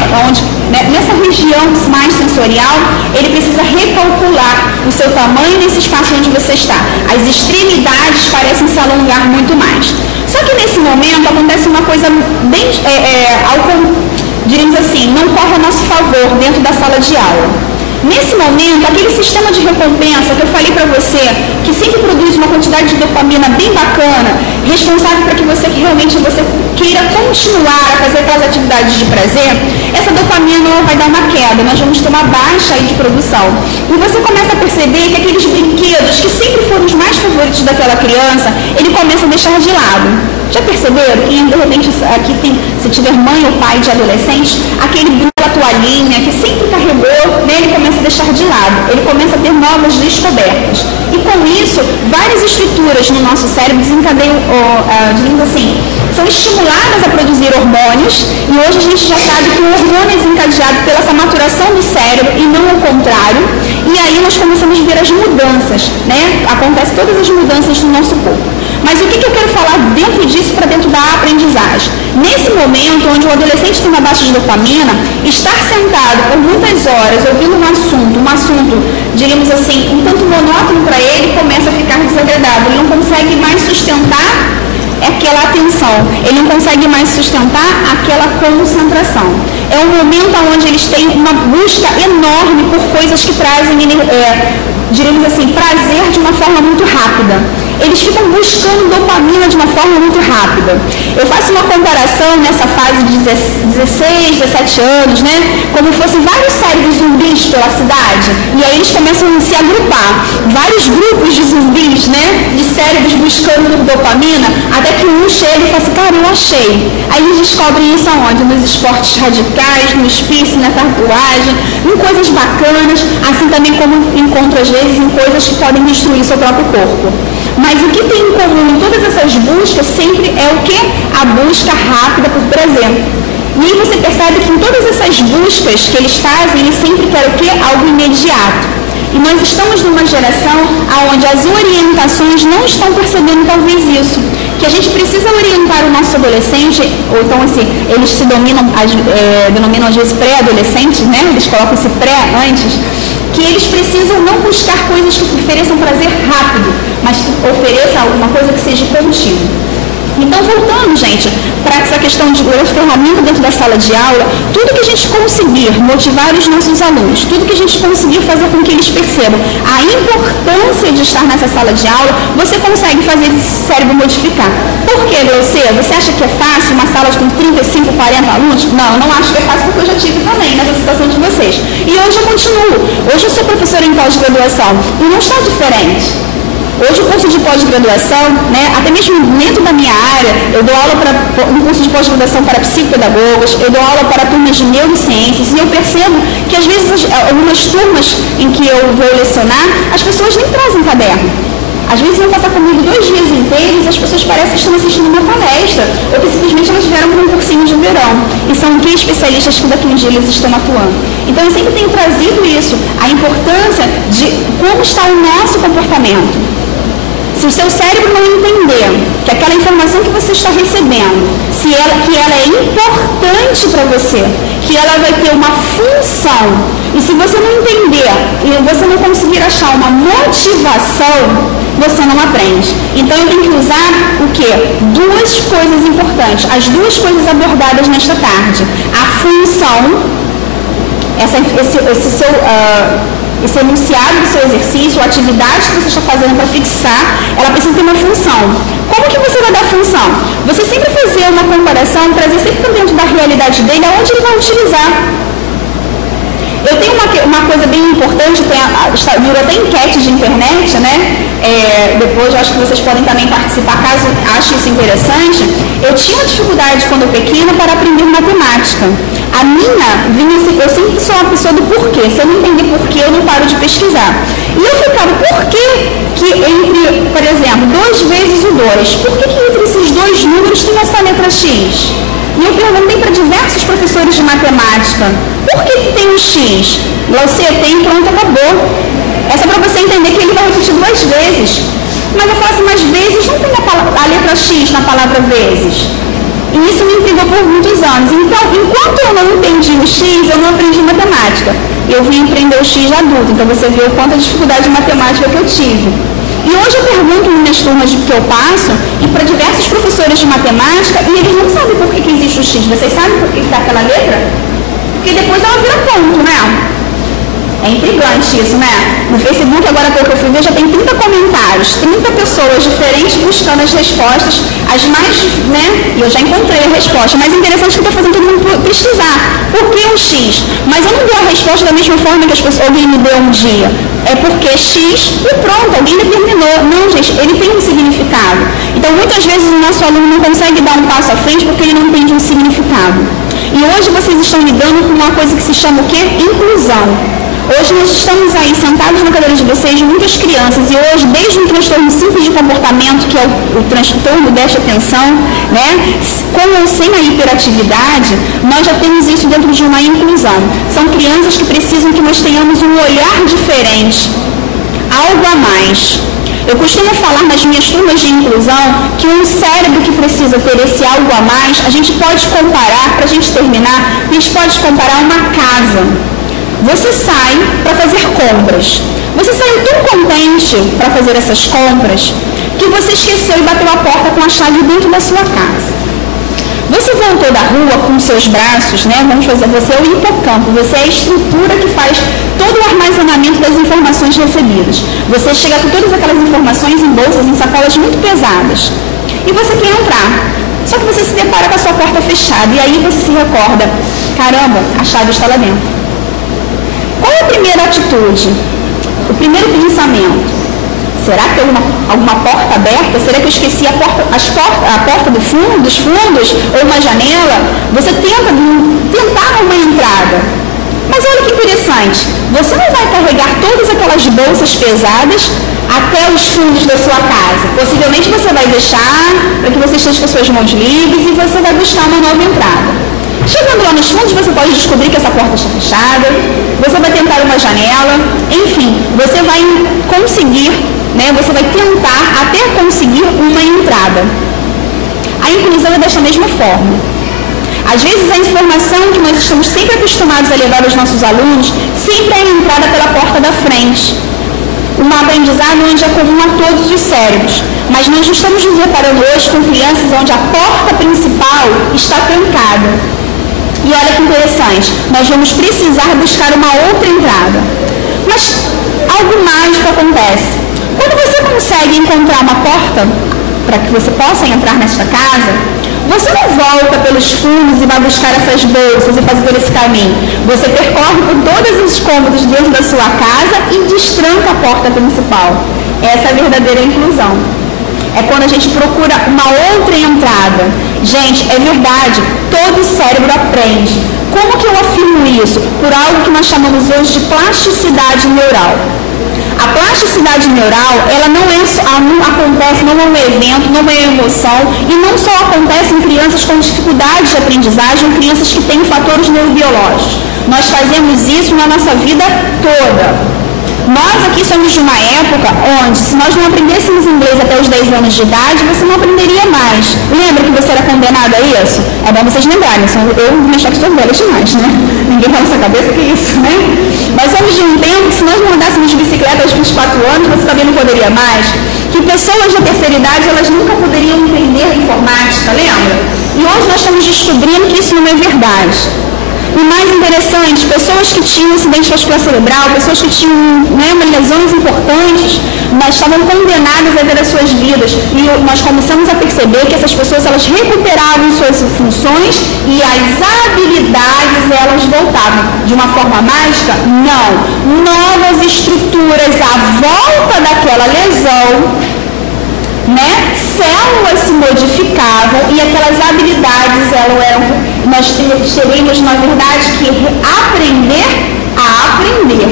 região mais sensorial, ele precisa recalcular o seu tamanho nesse espaço onde você está. As extremidades parecem se alongar muito mais. Só que nesse momento acontece uma coisa bem, diríamos assim, não corre a nosso favor dentro da sala de aula. Nesse momento, aquele sistema de recompensa que eu falei para você, que sempre produz uma quantidade de dopamina bem bacana, responsável para que realmente você queira continuar a fazer aquelas atividades de prazer, essa dopamina vai dar uma queda, nós vamos ter uma baixa aí de produção. E você começa a perceber que aqueles brinquedos que sempre foram os mais favoritos daquela criança, ele começa a deixar de lado. Já perceberam que, de repente, aqui tem, se tiver mãe ou pai de adolescente, aquele toalhinha que sempre carregou, né, ele começa a deixar de lado, ele começa a ter novas descobertas. E com isso, várias estruturas no nosso cérebro desencadeiam, digamos assim, são estimuladas a produzir hormônios, e hoje a gente já sabe que o hormônio é desencadeado pela essa maturação do cérebro e não o contrário, e aí nós começamos a ver as mudanças, né? Acontecem todas as mudanças no nosso corpo. Mas o que eu quero falar dentro disso para dentro da aprendizagem? Nesse momento onde o adolescente tem uma baixa de dopamina, estar sentado por muitas horas ouvindo um assunto, digamos assim, um tanto monótono para ele, começa a ficar desagradável. Ele não consegue mais sustentar aquela atenção, ele não consegue mais sustentar aquela concentração. É um momento onde eles têm uma busca enorme por coisas que trazem, diríamos assim, prazer de uma forma muito rápida. eles ficam buscando dopamina de uma forma muito rápida. Eu faço uma comparação nessa fase de 16, 17 anos, né? Como fossem vários cérebros zumbis pela cidade, e aí eles começam a se agrupar, vários grupos de zumbis, né? De cérebros buscando dopamina, até que um chega e fala assim, cara, eu achei. Aí eles descobrem isso aonde? Nos esportes radicais, no piercing, na tatuagem, em coisas bacanas, assim também como encontro às vezes em coisas que podem destruir seu próprio corpo. Mas o que tem em comum em todas essas buscas sempre é o que? A busca rápida por prazer. E aí você percebe que em todas essas buscas que eles fazem, eles sempre querem o quê? Algo imediato. E nós estamos numa geração onde as orientações não estão percebendo talvez isso. Que a gente precisa orientar o nosso adolescente, ou então assim, eles se denominam às vezes pré-adolescentes, né? Eles colocam esse pré antes, que eles precisam não buscar coisas que ofereçam prazer rápido, mas que ofereçam alguma coisa que seja contínua. Então, voltando, gente, para essa questão de ferramenta dentro da sala de aula, tudo que a gente conseguir motivar os nossos alunos, tudo que a gente conseguir fazer com que eles percebam a importância de estar nessa sala de aula, você consegue fazer esse cérebro modificar. Por que, Glaucia? Você acha que é fácil uma sala com 35, 40 alunos? Não, eu não acho que é fácil, porque eu já tive também nessa situação de vocês. E hoje eu continuo. Hoje eu sou professora em pós-graduação e não está diferente. Hoje o curso de pós-graduação, né, até mesmo dentro da minha área, eu dou aula para um curso de pós-graduação para psicopedagogos, eu dou aula para turmas de neurociências, e eu percebo que às vezes algumas turmas em que eu vou lecionar, as pessoas nem trazem caderno. Às vezes vão passar comigo 2 dias inteiros e as pessoas parecem que estão assistindo uma palestra, ou que simplesmente elas vieram para um cursinho de verão, e são que especialistas que daqui a um dia eles estão atuando. Então eu sempre tenho trazido isso, a importância de como está o nosso comportamento. Se o seu cérebro não entender que aquela informação que você está recebendo, que ela é importante para você, que ela vai ter uma função, e se você não entender e você não conseguir achar uma motivação, você não aprende. Então eu tenho que usar o quê? 2 coisas importantes, as 2 coisas abordadas nesta tarde. A função, esse enunciado do seu exercício, a atividade que você está fazendo para fixar, ela precisa ter uma função. Como que você vai dar função? Você sempre fazer uma comparação, trazer sempre para dentro da realidade dele, aonde ele vai utilizar. Eu tenho uma coisa bem importante, virou até enquete de internet, né? Depois eu acho que vocês podem também participar, caso achem isso interessante. Eu tinha dificuldade quando eu pequena para aprender matemática. A minha vinha assim, eu sempre sou uma pessoa do porquê. Se eu não entender porquê, eu não paro de pesquisar. E eu ficava, por que entre, por exemplo, 2 vezes o 2, por que entre esses 2 números tem essa letra X? E eu perguntei para diversos professores de matemática, por que tem o X? Você tem, pronto, acabou. É só para você entender que ele vai repetir 2 vezes. Mas eu falo assim, mas vezes não tem a letra X na palavra vezes. E isso me intrigou por muitos anos. Então, enquanto eu não entendi o X, eu não aprendi matemática. Eu vim aprender o X adulto, então você vê o quanto a dificuldade de matemática que eu tive. E hoje eu pergunto nas minhas turmas que eu passo, e para diversos professores de matemática, e eles não sabem por que existe o X. Vocês sabem por que está aquela letra? Porque depois ela vira ponto, né? É intrigante isso, né? No Facebook, agora há pouco eu fui ver, já tem 30 comentários, 30 pessoas diferentes buscando as respostas, as mais, né? E eu já encontrei a resposta. Mas é interessante que eu estou fazendo todo mundo pesquisar. Por que o X? Mas eu não dou a resposta da mesma forma que alguém me deu um dia. É porque X e pronto, alguém determinou. Não, gente, ele tem um significado. Então, muitas vezes o nosso aluno não consegue dar um passo à frente porque ele não entende um significado. E hoje vocês estão lidando com uma coisa que se chama o quê? Inclusão. Hoje nós estamos aí sentados na cadeira de vocês, muitas crianças, e hoje, desde um transtorno simples de comportamento, que é o transtorno desta atenção, né, com ou sem a hiperatividade, nós já temos isso dentro de uma inclusão. São crianças que precisam que nós tenhamos um olhar diferente, algo a mais. Eu costumo falar nas minhas turmas de inclusão que um cérebro que precisa ter esse algo a mais, a gente pode comparar, para a gente terminar, a gente pode comparar uma casa. Você sai para fazer compras. Você saiu tão contente para fazer essas compras que você esqueceu e bateu a porta com a chave dentro da sua casa. Você voltou da rua com seus braços, né? Vamos fazer, você é o hipocampo, você é a estrutura que faz todo o armazenamento das informações recebidas. Você chega com todas aquelas informações em bolsas, em sacolas muito pesadas. E você quer entrar. Só que você se depara com a sua porta fechada e aí você se recorda, caramba, a chave está lá dentro. Qual é a primeira atitude? O primeiro pensamento? Será que tem alguma porta aberta? Será que eu esqueci a porta dos fundos ou uma janela? Você tentar uma entrada. Mas olha que interessante, você não vai carregar todas aquelas bolsas pesadas até os fundos da sua casa. Possivelmente você vai deixar para que você esteja com as suas mãos livres e você vai buscar uma nova entrada. Chegando lá nos fundos, você pode descobrir que essa porta está fechada, você vai tentar uma janela, enfim, você vai conseguir, né, você vai tentar até conseguir uma entrada. A inclusão é desta mesma forma. Às vezes a informação que nós estamos sempre acostumados a levar aos nossos alunos sempre é a entrada pela porta da frente. Um aprendizado onde é comum a todos os cérebros, mas nós não estamos nos deparando hoje com crianças onde a porta principal está trancada. E olha que interessante, nós vamos precisar buscar uma outra entrada. Mas algo mágico acontece. Quando você consegue encontrar uma porta para que você possa entrar nesta casa, você não volta pelos fundos e vai buscar essas bolsas e fazer todo esse caminho. Você percorre por todos os cômodos dentro da sua casa e destranca a porta principal. Essa é a verdadeira inclusão. É quando a gente procura uma outra entrada. Gente, é verdade, todo cérebro aprende. Como que eu afirmo isso? Por algo que nós chamamos hoje de plasticidade neural. A plasticidade neural, ela não acontece, não é um evento, não é uma emoção, e não só acontece em crianças com dificuldades de aprendizagem, ou crianças que têm fatores neurobiológicos. Nós fazemos isso na nossa vida toda. Nós aqui somos de uma época onde, se nós não aprendêssemos inglês até os 10 anos de idade, você não aprenderia mais. Lembra que você era condenado a isso? É bom vocês lembrarem, eu me achava que estou velha demais, né? Ninguém fala na sua cabeça que é isso, né? Nós somos de um tempo que se nós não andássemos de bicicleta aos 24 anos, você também não poderia mais. Que pessoas da terceira idade, elas nunca poderiam entender a informática, lembra? E hoje nós estamos descobrindo que isso não é verdade. E mais interessante, pessoas que tinham acidente vascular cerebral, pessoas que tinham, né, lesões importantes, mas estavam condenadas a ver as suas vidas. E nós começamos a perceber que essas pessoas, elas recuperavam suas funções e as habilidades, elas voltavam. De uma forma mágica? Não. Novas estruturas à volta daquela lesão, né? Células se modificavam e aquelas habilidades, nós teríamos, na verdade, que aprender a aprender.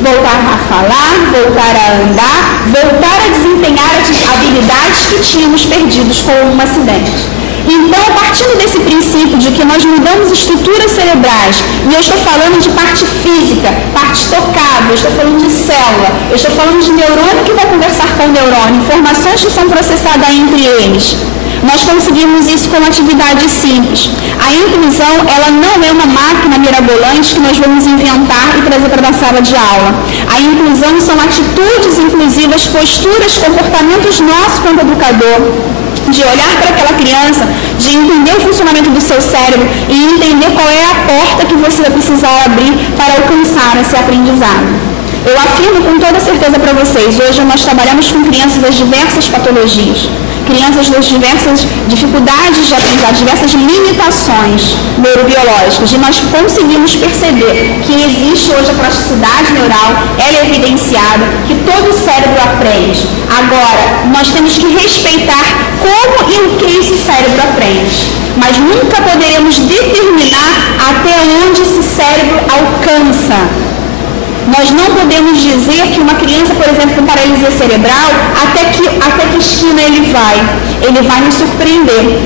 Voltar a falar, voltar a andar, voltar a desempenhar as habilidades que tínhamos perdidos com um acidente. Então, partindo desse princípio de que nós mudamos estruturas cerebrais, e eu estou falando de parte física, parte tocável, eu estou falando de célula, eu estou falando de neurônio que vai conversar com o neurônio, informações que são processadas entre eles. Nós conseguimos isso com uma atividade simples. A inclusão, ela não é uma máquina mirabolante que nós vamos inventar e trazer para a sala de aula. A inclusão são atitudes inclusivas, posturas, comportamentos nossos como educador, de olhar para aquela criança, de entender o funcionamento do seu cérebro e entender qual é a porta que você vai precisar abrir para alcançar esse aprendizado. Eu afirmo com toda certeza para vocês, hoje nós trabalhamos com crianças das diversas patologias, crianças das diversas dificuldades de aprendizagem, diversas limitações neurobiológicas, e nós conseguimos perceber que existe hoje a plasticidade neural, ela é evidenciada, que todo o cérebro aprende. Agora, nós temos que respeitar como e o que esse cérebro aprende, mas nunca poderemos determinar até onde esse cérebro alcança. Nós não podemos dizer que uma criança, por exemplo, com paralisia cerebral, até que esquina ele vai nos surpreender.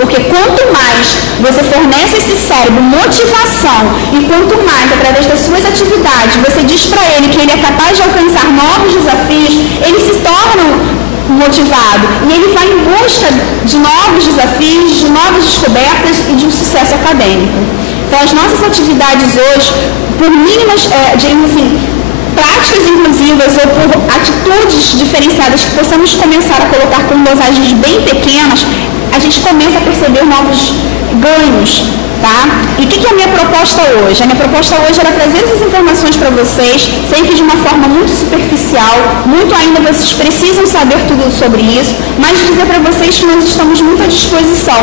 Porque quanto mais você fornece esse cérebro motivação e quanto mais, através das suas atividades, você diz para ele que ele é capaz de alcançar novos desafios, ele se torna motivado e ele vai em busca de novos desafios, de novas descobertas e de um sucesso acadêmico. Então, as nossas atividades hoje, por mínimas, digamos assim, práticas inclusivas ou por atitudes diferenciadas que possamos começar a colocar com dosagens bem pequenas, a gente começa a perceber novos ganhos, tá? E o que é a minha proposta hoje? A minha proposta hoje era trazer essas informações para vocês, sempre de uma forma muito superficial, muito ainda vocês precisam saber tudo sobre isso, mas dizer para vocês que nós estamos muito à disposição,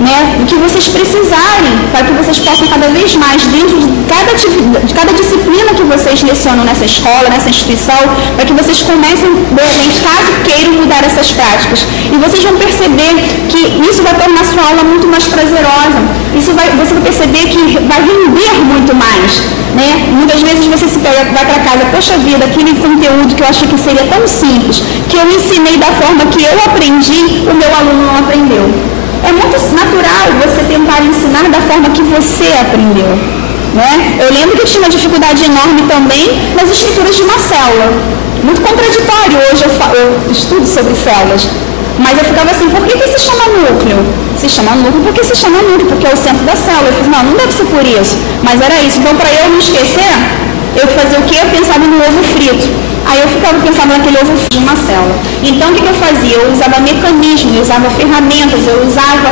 né? O que vocês precisarem, para que vocês possam cada vez mais, dentro de cada disciplina que vocês lecionam nessa escola, nessa instituição, para que vocês comecem, de repente, caso queiram mudar essas práticas. E vocês vão perceber que isso vai tornar a sua aula muito mais prazerosa. Você vai perceber que vai render muito mais, né? Muitas vezes você vai para casa, poxa vida, aquele conteúdo que eu achei que seria tão simples, que eu ensinei da forma que eu aprendi, o meu aluno não aprendeu. É muito natural você tentar ensinar da forma que você aprendeu, né? Eu lembro que eu tinha uma dificuldade enorme também nas estruturas de uma célula. Muito contraditório hoje eu estudo sobre células. Mas eu ficava assim, por que se chama núcleo? Se chama núcleo porque se chama núcleo, porque é o centro da célula. Eu falei, não deve ser por isso. Mas era isso. Então, para eu não esquecer, eu fazia o quê? Eu pensava no ovo frito. Aí eu ficava pensando naquele ovo frito de uma célula. Então, o que eu fazia? Eu usava mecanismos, eu usava ferramentas, eu usava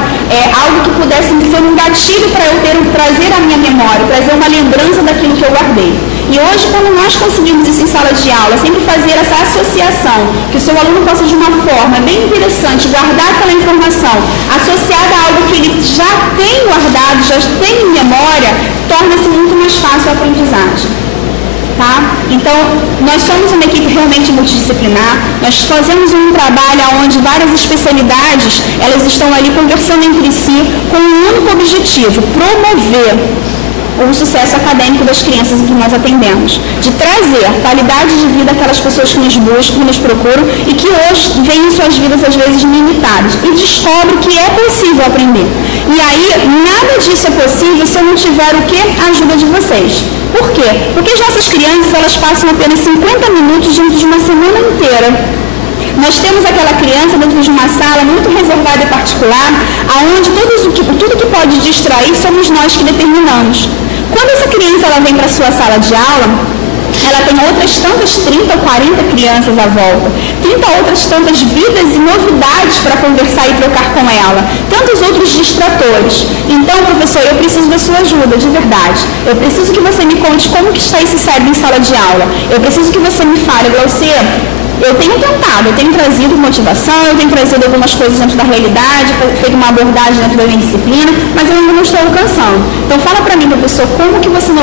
algo que pudesse ser um gatilho para eu trazer a minha memória, trazer uma lembrança daquilo que eu guardei. E hoje, quando nós conseguimos isso em sala de aula, sempre fazer essa associação, que o seu aluno possa de uma forma bem interessante guardar aquela informação associada a algo que ele já tem guardado, já tem em memória, torna-se muito mais fácil a aprendizagem. Tá? Então, nós somos uma equipe realmente multidisciplinar, nós fazemos um trabalho onde várias especialidades, elas estão ali conversando entre si com um único objetivo, promover o sucesso acadêmico das crianças que nós atendemos, de trazer qualidade de vida àquelas pessoas que nos buscam, que nos procuram e que hoje veem suas vidas às vezes limitadas e descobrem que é possível aprender. E aí, nada disso é possível se eu não tiver o quê? A ajuda de vocês. Por quê? Porque as nossas crianças, elas passam apenas 50 minutos dentro de uma semana inteira. Nós temos aquela criança dentro de uma sala muito reservada e particular, onde tudo que pode distrair somos nós que determinamos. Quando essa criança ela vem para a sua sala de aula, ela tem outras tantas 30 ou 40 crianças à volta, 30 outras tantas vidas e novidades para conversar e trocar com ela, tantos outros distratores. Então, professor, eu preciso da sua ajuda, de verdade. Eu preciso que você me conte como que está esse cérebro em sala de aula. Eu preciso que você me fale, Glaucia, eu tenho tentado, eu tenho trazido motivação, eu tenho trazido algumas coisas dentro da realidade, feito uma abordagem dentro da minha disciplina, mas eu ainda não estou alcançando. Então fala para mim, professor, como que você não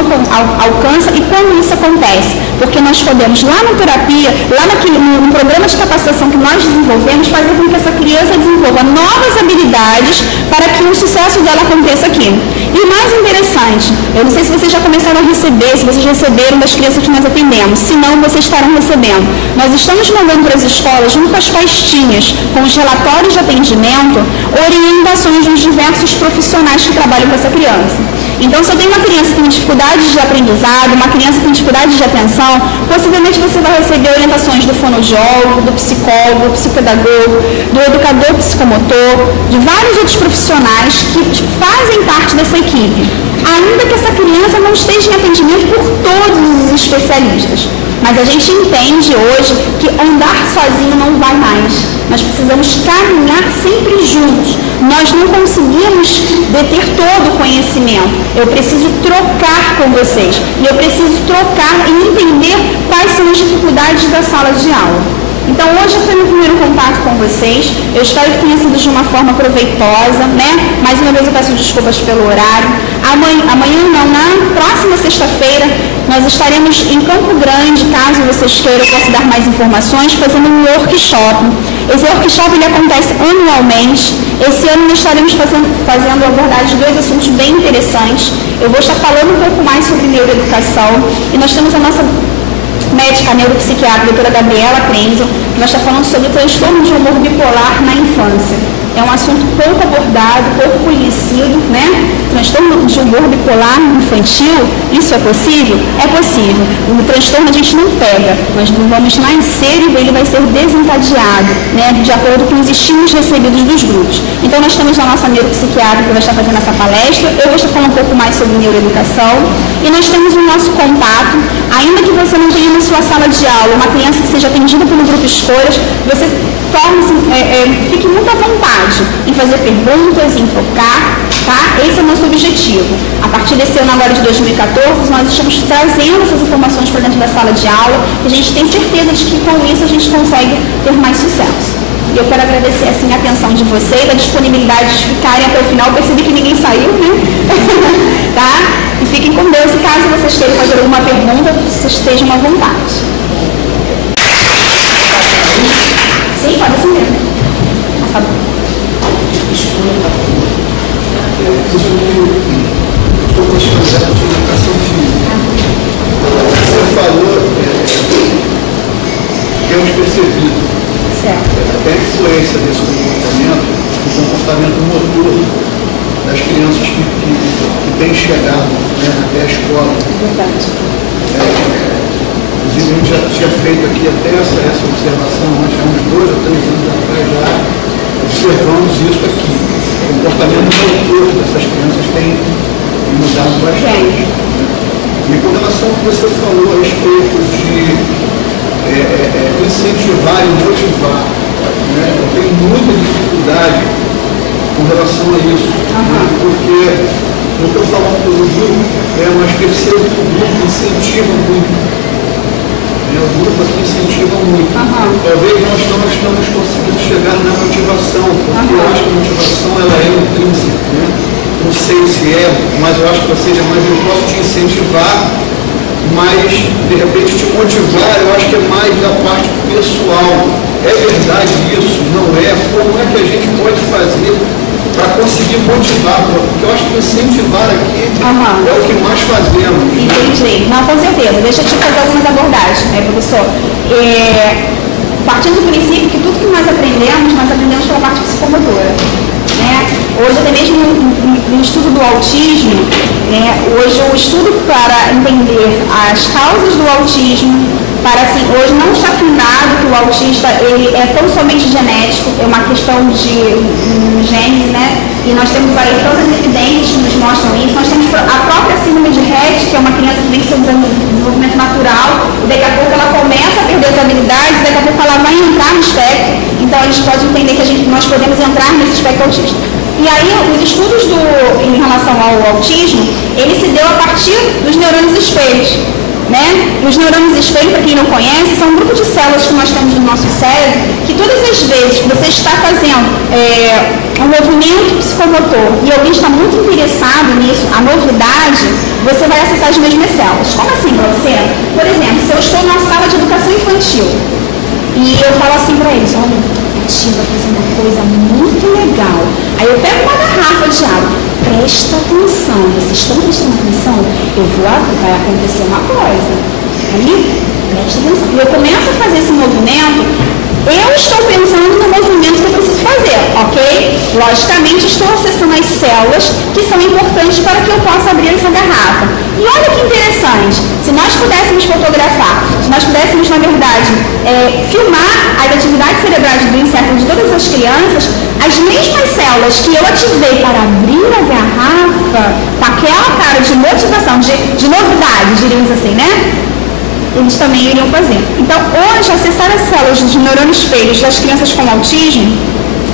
alcança e como isso acontece? Porque nós podemos, lá na terapia, lá no programa de capacitação que nós desenvolvemos, fazer com que essa criança desenvolva novas habilidades para que o sucesso dela aconteça aqui. E o mais interessante, eu não sei se vocês já começaram a receber, se vocês receberam das crianças que nós atendemos, se não, vocês estarão recebendo. Nós estamos mandando para as escolas, junto com as pastinhas, com os relatórios de atendimento, orientações dos diversos profissionais que trabalham com essa criança. Então, se eu tenho uma criança que tem dificuldades de aprendizado, uma criança que tem dificuldades de atenção, possivelmente você vai receber orientações do fonoaudiólogo, do psicólogo, do psicopedagogo, do educador psicomotor, de vários outros profissionais que fazem parte dessa equipe. Ainda que essa criança não esteja em atendimento por todos os especialistas. Mas a gente entende hoje que andar sozinho não vai mais. Nós precisamos caminhar sempre juntos. Nós não conseguimos deter todo o conhecimento. Eu preciso trocar com vocês. E eu preciso trocar e entender quais são as dificuldades da sala de aula. Então, hoje foi meu primeiro contato com vocês. Eu espero que tenha sido de uma forma proveitosa, né? Mais uma vez eu peço desculpas pelo horário. Amanhã não, na próxima sexta-feira, nós estaremos em Campo Grande, caso vocês queiram, eu posso dar mais informações, fazendo um workshop. Esse workshop ele acontece anualmente. Esse ano nós estaremos fazendo abordagem de dois assuntos bem interessantes. Eu vou estar falando um pouco mais sobre neuroeducação e nós temos a nossa médica neuropsiquiatra, a doutora Gabriela Krenzel, que nós estamos falando sobre o transtorno de humor bipolar na infância. É um assunto pouco abordado, pouco conhecido, né? Transtorno de humor bipolar infantil, isso é possível? É possível. O transtorno a gente não pega, nós vamos nascer e ele vai ser desencadeado, né? De acordo com os estímulos recebidos dos grupos. Então nós temos a nossa neuropsiquiatra que vai estar fazendo essa palestra, eu vou estar falando um pouco mais sobre neuroeducação e nós temos o nosso contato, ainda que você não tenha na sua sala de aula uma criança que seja atendida pelo grupo Escolhas, você fique muito à vontade em fazer perguntas, em trocar, tá? Esse é o nosso objetivo. A partir desse ano agora de 2014, nós estamos trazendo essas informações para dentro da sala de aula e a gente tem certeza de que com isso a gente consegue ter mais sucesso. E eu quero agradecer assim, a atenção de vocês, a disponibilidade de ficarem até o final. Eu percebi que ninguém saiu, né? Tá? E fiquem com Deus. E caso vocês queiram fazer alguma pergunta, vocês estejam à vontade. Sim, pode ser mesmo. Tá bom. Você falou, temos percebido até a influência desse comportamento motor das crianças que têm chegado, né, até a escola. Inclusive, a gente já tinha feito aqui até essa observação, nós há uns 2 ou 3 anos atrás já observamos isso aqui. O comportamento motor dessas crianças tem mudado bastante. E com relação ao que você falou a respeito de incentivar e motivar, né? Eu tenho muita dificuldade com relação a isso, né? Porque não estou falando pelo grupo, mas percebo que o grupo incentiva muito. O grupo aqui incentiva muito. Talvez nós não estamos conseguindo chegar na motivação, porque eu acho que a motivação ela é intrínseca, né? Não sei se é, mas eu acho que seja, mas eu posso te incentivar, mas de repente te motivar, eu acho que é mais da parte pessoal. É verdade isso? Não é? Como é que a gente pode fazer para conseguir motivar? Porque eu acho que incentivar aqui é o que mais fazemos. Entendi. Não, com certeza. Deixa eu te fazer algumas abordagens, né, professor? Partindo do princípio que tudo que nós aprendemos pela parte psicomotora. Hoje, até mesmo no estudo do autismo, hoje o estudo para entender as causas do autismo, hoje não está fundado que o autista ele é tão somente genético, é uma questão de genes, né? E nós temos aí todas as evidências que nos mostram isso. Nós temos a própria síndrome de Rett, que é uma criança que vem seu desenvolvimento natural, e daqui a pouco ela começa a perder as habilidades, e daqui a pouco ela vai entrar no espectro. Então a gente pode entender que nós podemos entrar nesse espectro autista. E aí, os estudos em relação ao autismo, ele se deu a partir dos neurônios espelhos, né? Os neurônios espelhos, para quem não conhece, são um grupo de células que nós temos no nosso cérebro, que todas as vezes que você está fazendo um movimento psicomotor e alguém está muito interessado nisso, a novidade, você vai acessar as mesmas células. Como assim para você? Por exemplo, se eu estou numa sala de educação infantil e eu falo assim para eles, olha, vai fazer uma coisa muito legal. Aí eu pego uma garrafa de água, presta atenção, vocês estão prestando atenção? Vai acontecer uma coisa. Aí, presta atenção. E eu começo a fazer esse movimento, eu estou pensando no movimento que eu preciso fazer, ok? Logicamente, estou acessando as células que são importantes para que eu possa abrir essa garrafa. E olha que interessante, se nós pudéssemos fotografar, se nós pudéssemos, na verdade, filmar as atividades cerebrais do encéfalo de todas as crianças, as mesmas células que eu ativei para abrir a garrafa, com aquela cara de motivação, de novidade, diríamos assim, né? Eles também iriam fazer. Então, hoje, acessar as células dos neurônios espelhos das crianças com autismo,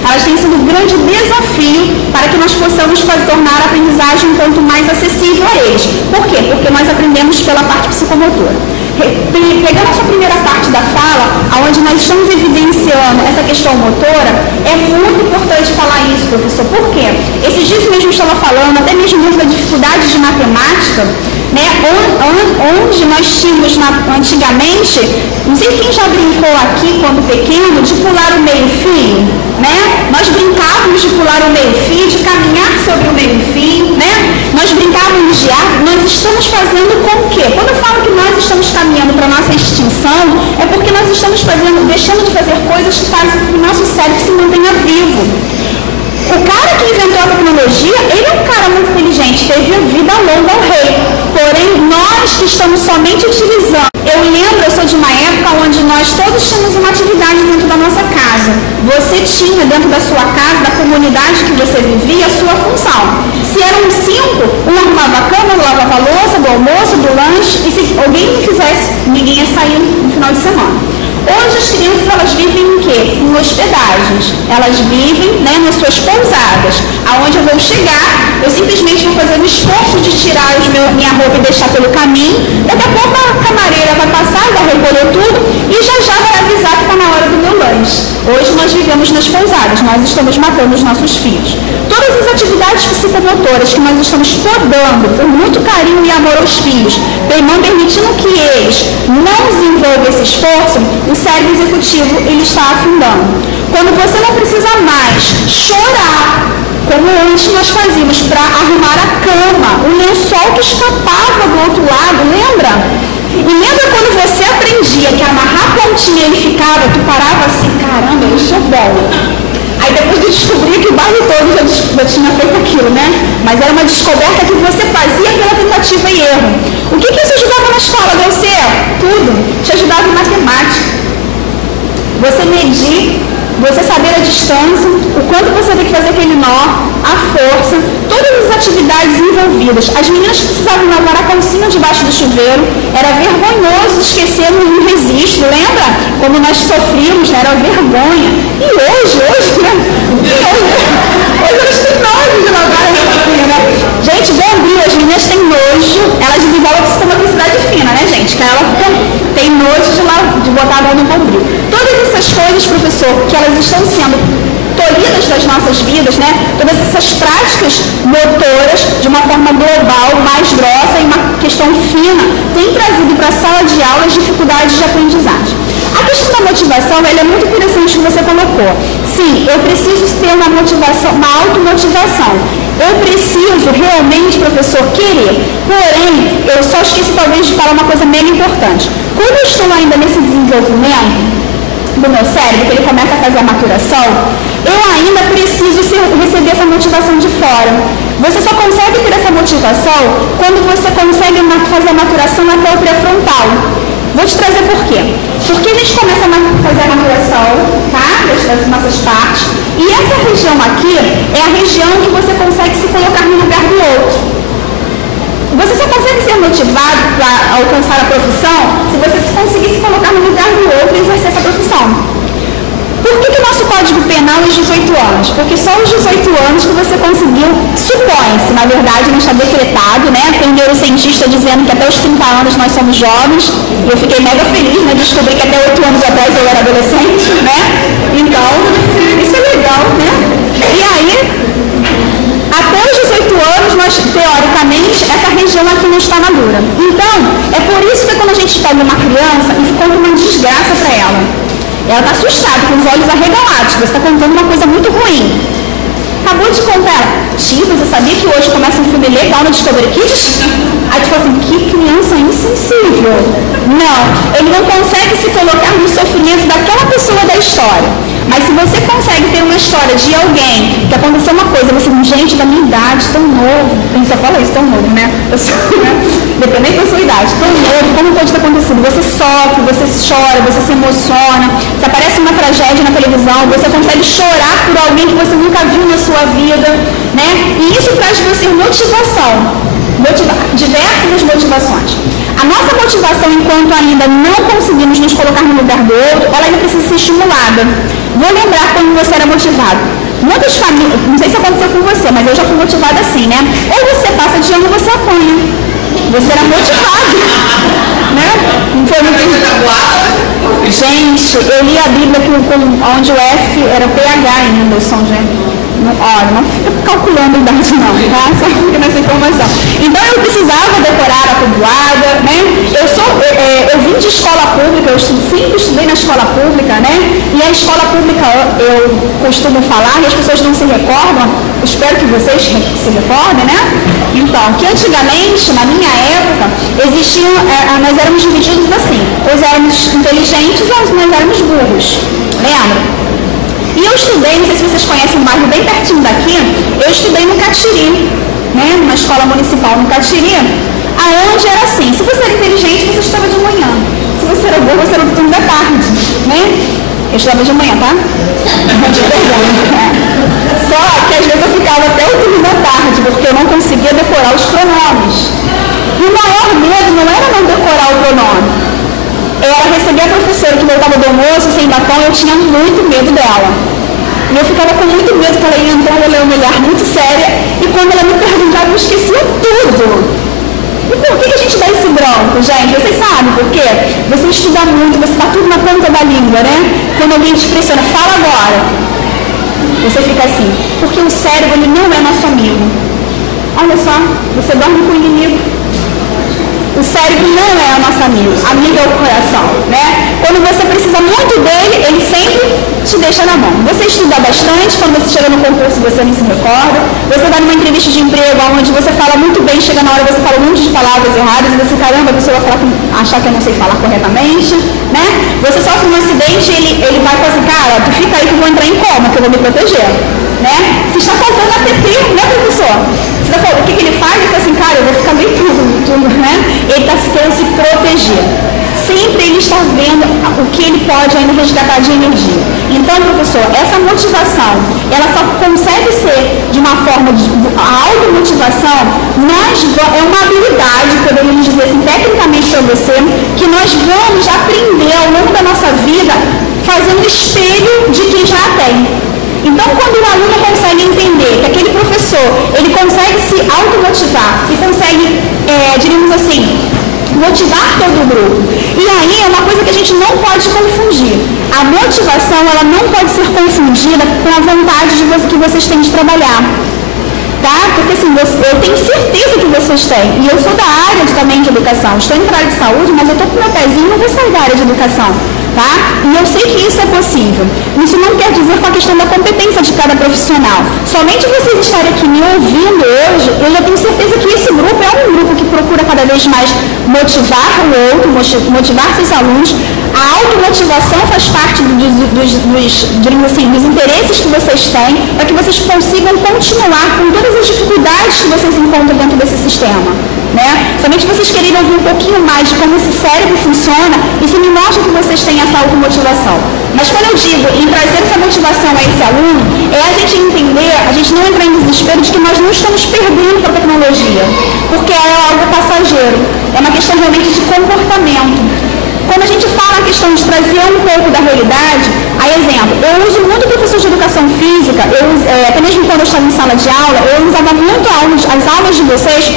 elas têm sido um grande desafio para que nós possamos tornar a aprendizagem um tanto mais acessível a eles. Por quê? Porque nós aprendemos pela parte psicomotora. Pegando essa primeira parte da fala, onde nós estamos evidenciando essa questão motora, é muito importante falar isso, professor. Por quê? Esses dias mesmo eu estava falando, até mesmo da dificuldade de matemática, né, onde nós tínhamos antigamente, não sei quem já brincou aqui quando pequeno, de pular o meio-fio, né? Nós brincávamos de pular o meio-fio, de caminhar sobre o meio-fio, né? Nós brincávamos de árvore, nós estamos fazendo com o quê? Quando eu falo que nós estamos caminhando para a nossa extinção, é porque nós estamos deixando de fazer coisas que fazem com que o nosso cérebro se mantenha vivo. O cara que inventou a tecnologia, ele é um cara muito inteligente, teve vida longa ao rei. Porém, nós que estamos somente utilizando. Eu sou de uma época onde nós todos tínhamos uma atividade dentro da nossa casa. Você tinha dentro da sua casa, da comunidade que você vivia, a sua função. Se eram 5, um arrumava a cama, lavava a louça, do almoço, do lanche, e se alguém não fizesse, ninguém ia sair no final de semana. Hoje as crianças, elas vivem em quê? Em hospedagens. Elas vivem, né, nas suas pousadas. Aonde eu vou chegar, eu simplesmente vou fazer um esforço de tirar minha roupa e deixar pelo caminho. Daqui a pouco a camareira vai passar, vai recolher tudo e já vai avisar que está na hora do meu lanche. Hoje nós vivemos nas pousadas, nós estamos matando os nossos filhos. Todas as atividades psicomotoras que nós estamos podando com muito carinho e amor aos filhos, não permitindo que eles não desenvolvam esse esforço, o cérebro executivo ele está afundando. Quando você não precisa mais chorar, como antes nós fazíamos para arrumar a cama, o lençol que escapava do outro lado, lembra? E lembra quando você aprendia que amarrar a pontinha ele ficava, tu parava assim, caramba, eu sou bom. Aí depois eu descobri que o bairro todo já tinha feito aquilo, né? Mas era uma descoberta que você fazia pela tentativa e erro. O que isso ajudava na escola, você? Tudo. Te ajudava em matemática. Você medir, você saber a distância, o quanto você tem que fazer aquele nó, a força, todas as atividades envolvidas. As meninas precisavam lavar a calcinha debaixo do chuveiro, era vergonhoso esquecer um registro, lembra? Como nós sofríamos, né? Era vergonha. E hoje, né? Hoje elas têm nojo de lavar a calcinha, né? Gente, bombril, as meninas têm nojo, elas desenvolvem a psicomotricidade fina, né, gente? Que ela tem nojo de botar a mão no bombril. Todas essas coisas, professor, que elas estão sendo tolhidas das nossas vidas, né? Todas essas práticas motoras, de uma forma global, mais grossa e uma questão fina, tem trazido para a sala de aula as dificuldades de aprendizagem. A questão da motivação, ela é muito interessante que você colocou. Sim, eu preciso ter uma motivação, uma automotivação. Eu preciso realmente, professor, querer. Porém, eu só esqueci talvez de falar uma coisa mega importante. Quando eu estou ainda nesse desenvolvimento do meu cérebro, que ele começa a fazer a maturação, eu ainda preciso receber essa motivação de fora. Você só consegue ter essa motivação quando você consegue fazer a maturação na tua pré-frontal. Vou te trazer por quê? Porque a gente começa a fazer a maturação, tá? Das nossas partes, e essa região aqui é a região que você consegue se colocar no lugar do outro. Você só consegue ser motivado para alcançar a profissão se você conseguir se colocar no lugar do outro e exercer essa profissão. Por que o nosso Código Penal é 18 anos? Porque só os 18 anos que você conseguiu, supõe-se, na verdade não está decretado, né? Tem neurocientista dizendo que até os 30 anos nós somos jovens, e eu fiquei mega feliz, né? Descobri que até 8 anos atrás eu era adolescente, né? Então, isso é legal, né? E aí, até os 18 anos, nós, teoricamente, essa região aqui não está madura. Então, é por isso que quando a gente pega uma criança e conta uma desgraça para ela, ela está assustada, com os olhos arregalados, você está contando uma coisa muito ruim. Acabou de contar, tia, você sabia que hoje começa um filme legal no Discovery Kids? Aí tu fala assim, que criança insensível. Não, ele não consegue se colocar no sofrimento daquela pessoa da história. Mas se você consegue ter uma história de alguém que aconteceu uma coisa, você diz, gente da minha idade, tão novo, a gente só fala isso, tão novo, né? Dependendo da sua idade, tão novo, como pode ter acontecido? Você sofre, você chora, você se emociona, se aparece uma tragédia na televisão, você consegue chorar por alguém que você nunca viu na sua vida, né? E isso traz para você motivação, diversas motivações. A nossa motivação, enquanto ainda não conseguimos nos colocar no lugar do outro, ela ainda precisa ser estimulada. Vou lembrar quando você era motivado. Muitas famílias, não sei se aconteceu com você, mas eu já fui motivada assim, né? Ou você passa de ano ou você apanha. Você era motivado, né? Não foi muito... Gente, eu li a Bíblia onde o F era PH ainda, o São Gênero. Olha, não fica calculando a idade não, tá? Só fica nessa informação. Então eu precisava decorar a tabuada, né? Eu vim de escola pública, eu sempre estudei na escola pública, né? E a escola pública, eu costumo falar, e as pessoas não se recordam, espero que vocês se recordem, né? Então, que antigamente, na minha época, nós éramos divididos assim, nós éramos inteligentes ou nós éramos burros, lembra? E eu estudei, não sei se vocês conhecem um bairro bem pertinho daqui, eu estudei no Catiri, né, numa escola municipal no Catiri, aonde era assim, se você era inteligente, você estudava de manhã, se você era burro, você era do turno da tarde, né? Eu estudava de manhã, tá? Só que às vezes eu ficava até o turno da tarde, porque eu não conseguia decorar os pronomes. E o maior medo não era não decorar o pronome, era receber a professora que voltava do almoço batom, eu tinha muito medo dela. E eu ficava com muito medo que ela ia entrar, ela ia me olhar muito séria, e quando ela me perguntava, eu esquecia tudo. E por que a gente dá esse branco, gente? Vocês sabem por quê? Você estuda muito, você está tudo na ponta da língua, né? Quando alguém te pressiona, fala agora. Você fica assim, porque o cérebro ele não é nosso amigo. Olha só, você dorme com o inimigo. O cérebro não é o nosso amigo é o coração, né? Quando você precisa muito dele, ele sempre te deixa na mão. Você estuda bastante, quando você chega no concurso você não se recorda, você vai numa entrevista de emprego onde você fala muito bem, chega na hora você fala um monte de palavras erradas e você, caramba, a pessoa vai achar que eu não sei falar corretamente, né? Você sofre um acidente e ele vai falar assim, cara, tu fica aí que eu vou entrar em coma, que eu vou me proteger, né? Se está faltando ATP, né, professor? Você tá falando, o que ele faz? Ele fala assim, cara, eu vou ficar bem tudo, né? Ele está querendo se proteger. Sempre ele está vendo o que ele pode ainda resgatar de energia. Então, professor, essa motivação, ela só consegue ser de uma forma de automotivação, é uma habilidade, poderíamos dizer assim, tecnicamente para você, que nós vamos aprender ao longo da nossa vida fazendo espelho de quem já a tem. Então, quando o aluno consegue entender que aquele professor, ele consegue se automotivar e consegue, diríamos assim, motivar todo o grupo. E aí é uma coisa que a gente não pode confundir. A motivação, ela não pode ser confundida com a vontade que vocês têm de trabalhar. Tá? Porque assim, eu tenho certeza que vocês têm. E eu sou da área também de educação. Estou indo para a área de saúde, mas eu estou com meu pezinho e não vou sair da área de educação. Tá? E eu sei que isso é possível. Isso não quer dizer com a questão da competência de cada profissional. Somente vocês estarem aqui me ouvindo hoje, eu já tenho certeza que esse grupo é um grupo que procura cada vez mais motivar o outro, motivar seus alunos. A automotivação faz parte dos interesses que vocês têm para que vocês consigam continuar com todas as dificuldades que vocês encontram dentro desse sistema. Né? Somente vocês querem ouvir um pouquinho mais de como esse cérebro funciona, isso me mostra que vocês têm essa automotivação. Mas quando eu digo em trazer essa motivação a esse aluno, é a gente entender, a gente não entrar em desespero de que nós não estamos perdendo para a tecnologia, porque é algo passageiro, é uma questão realmente de comportamento. Quando a gente fala a questão de trazer um pouco da realidade, a exemplo, eu uso muito professor de educação física, até mesmo quando eu estava em sala de aula, eu usava muito as aulas de vocês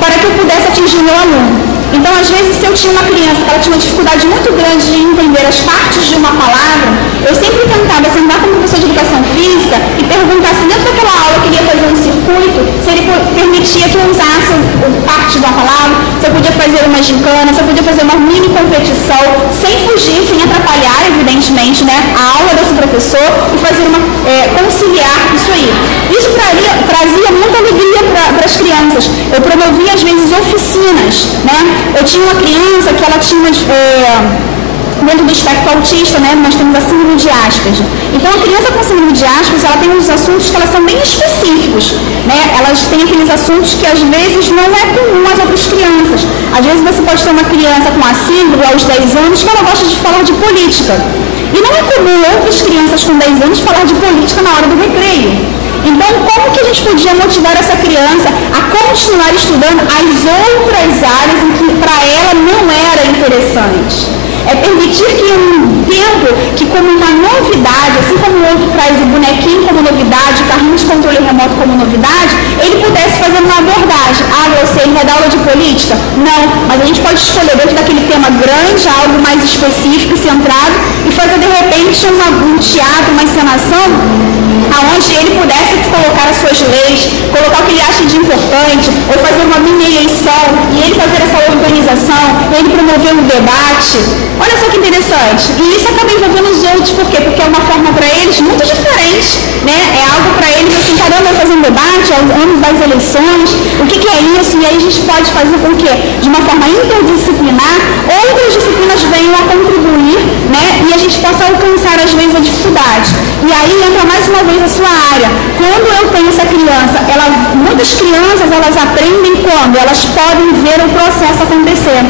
para que eu pudesse atingir o meu aluno. Então, às vezes, se eu tinha uma criança que ela tinha uma dificuldade muito grande de entender as partes de uma palavra, eu sempre tentava sentar com o professor de educação física e perguntar se dentro daquela aula que ele ia fazer um circuito, se ele permitia que eu usasse parte de uma palavra, se eu podia fazer uma gincana, se eu podia fazer uma mini competição, sem fugir, sem atrapalhar, evidentemente, né, a aula desse professor e fazer conciliar isso aí. Isso trazia muita alegria para as crianças. Eu promovia, às vezes, oficinas, né? Eu tinha uma criança que ela tinha dentro do espectro autista, né, nós temos a síndrome de Asperger. Então, a criança com síndrome de Asperger, ela tem uns assuntos que elas são bem específicos, né? Elas têm aqueles assuntos que às vezes não é comum às outras crianças. Às vezes você pode ter uma criança com a síndrome aos 10 anos que ela gosta de falar de política. E não é comum outras crianças com 10 anos falar de política na hora do recreio. Então, como que a gente podia motivar essa criança a continuar estudando as outras áreas em que para ela não era interessante? É permitir que um tempo que como uma novidade, assim como o outro traz o bonequinho como novidade, o carrinho de controle remoto como novidade, ele pudesse fazer uma abordagem. Ah, você vai dar aula de política? Não, mas a gente pode escolher dentro daquele tema grande, algo mais específico e centrado, e fazer de repente um teatro, uma encenação, aonde ele pudesse colocar as suas leis, colocar o que ele acha de importante, ou fazer uma mini eleição, e ele fazer essa organização, ele promover um debate. Olha só que interessante. E isso acaba envolvendo os outros, por quê? Porque é uma forma para eles muito diferente, né? É algo para eles assim, caramba, eu fazer um debate ao ano das eleições, o que é isso? E aí a gente pode fazer com que, de uma forma interdisciplinar, outras disciplinas venham a contribuir, né? E a gente possa alcançar, às vezes, a dificuldade. E aí entra mais uma vez a sua área. Quando eu tenho essa criança, muitas crianças, elas aprendem quando elas podem ver o processo acontecer.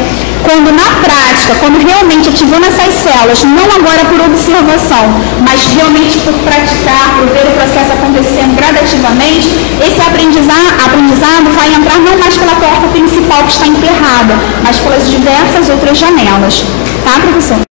Quando na prática, quando realmente ativando essas células, não agora por observação, mas realmente por praticar, por ver o processo acontecendo gradativamente, esse aprendizado vai entrar não mais pela porta principal que está emperrada, mas pelas diversas outras janelas. Tá, professor?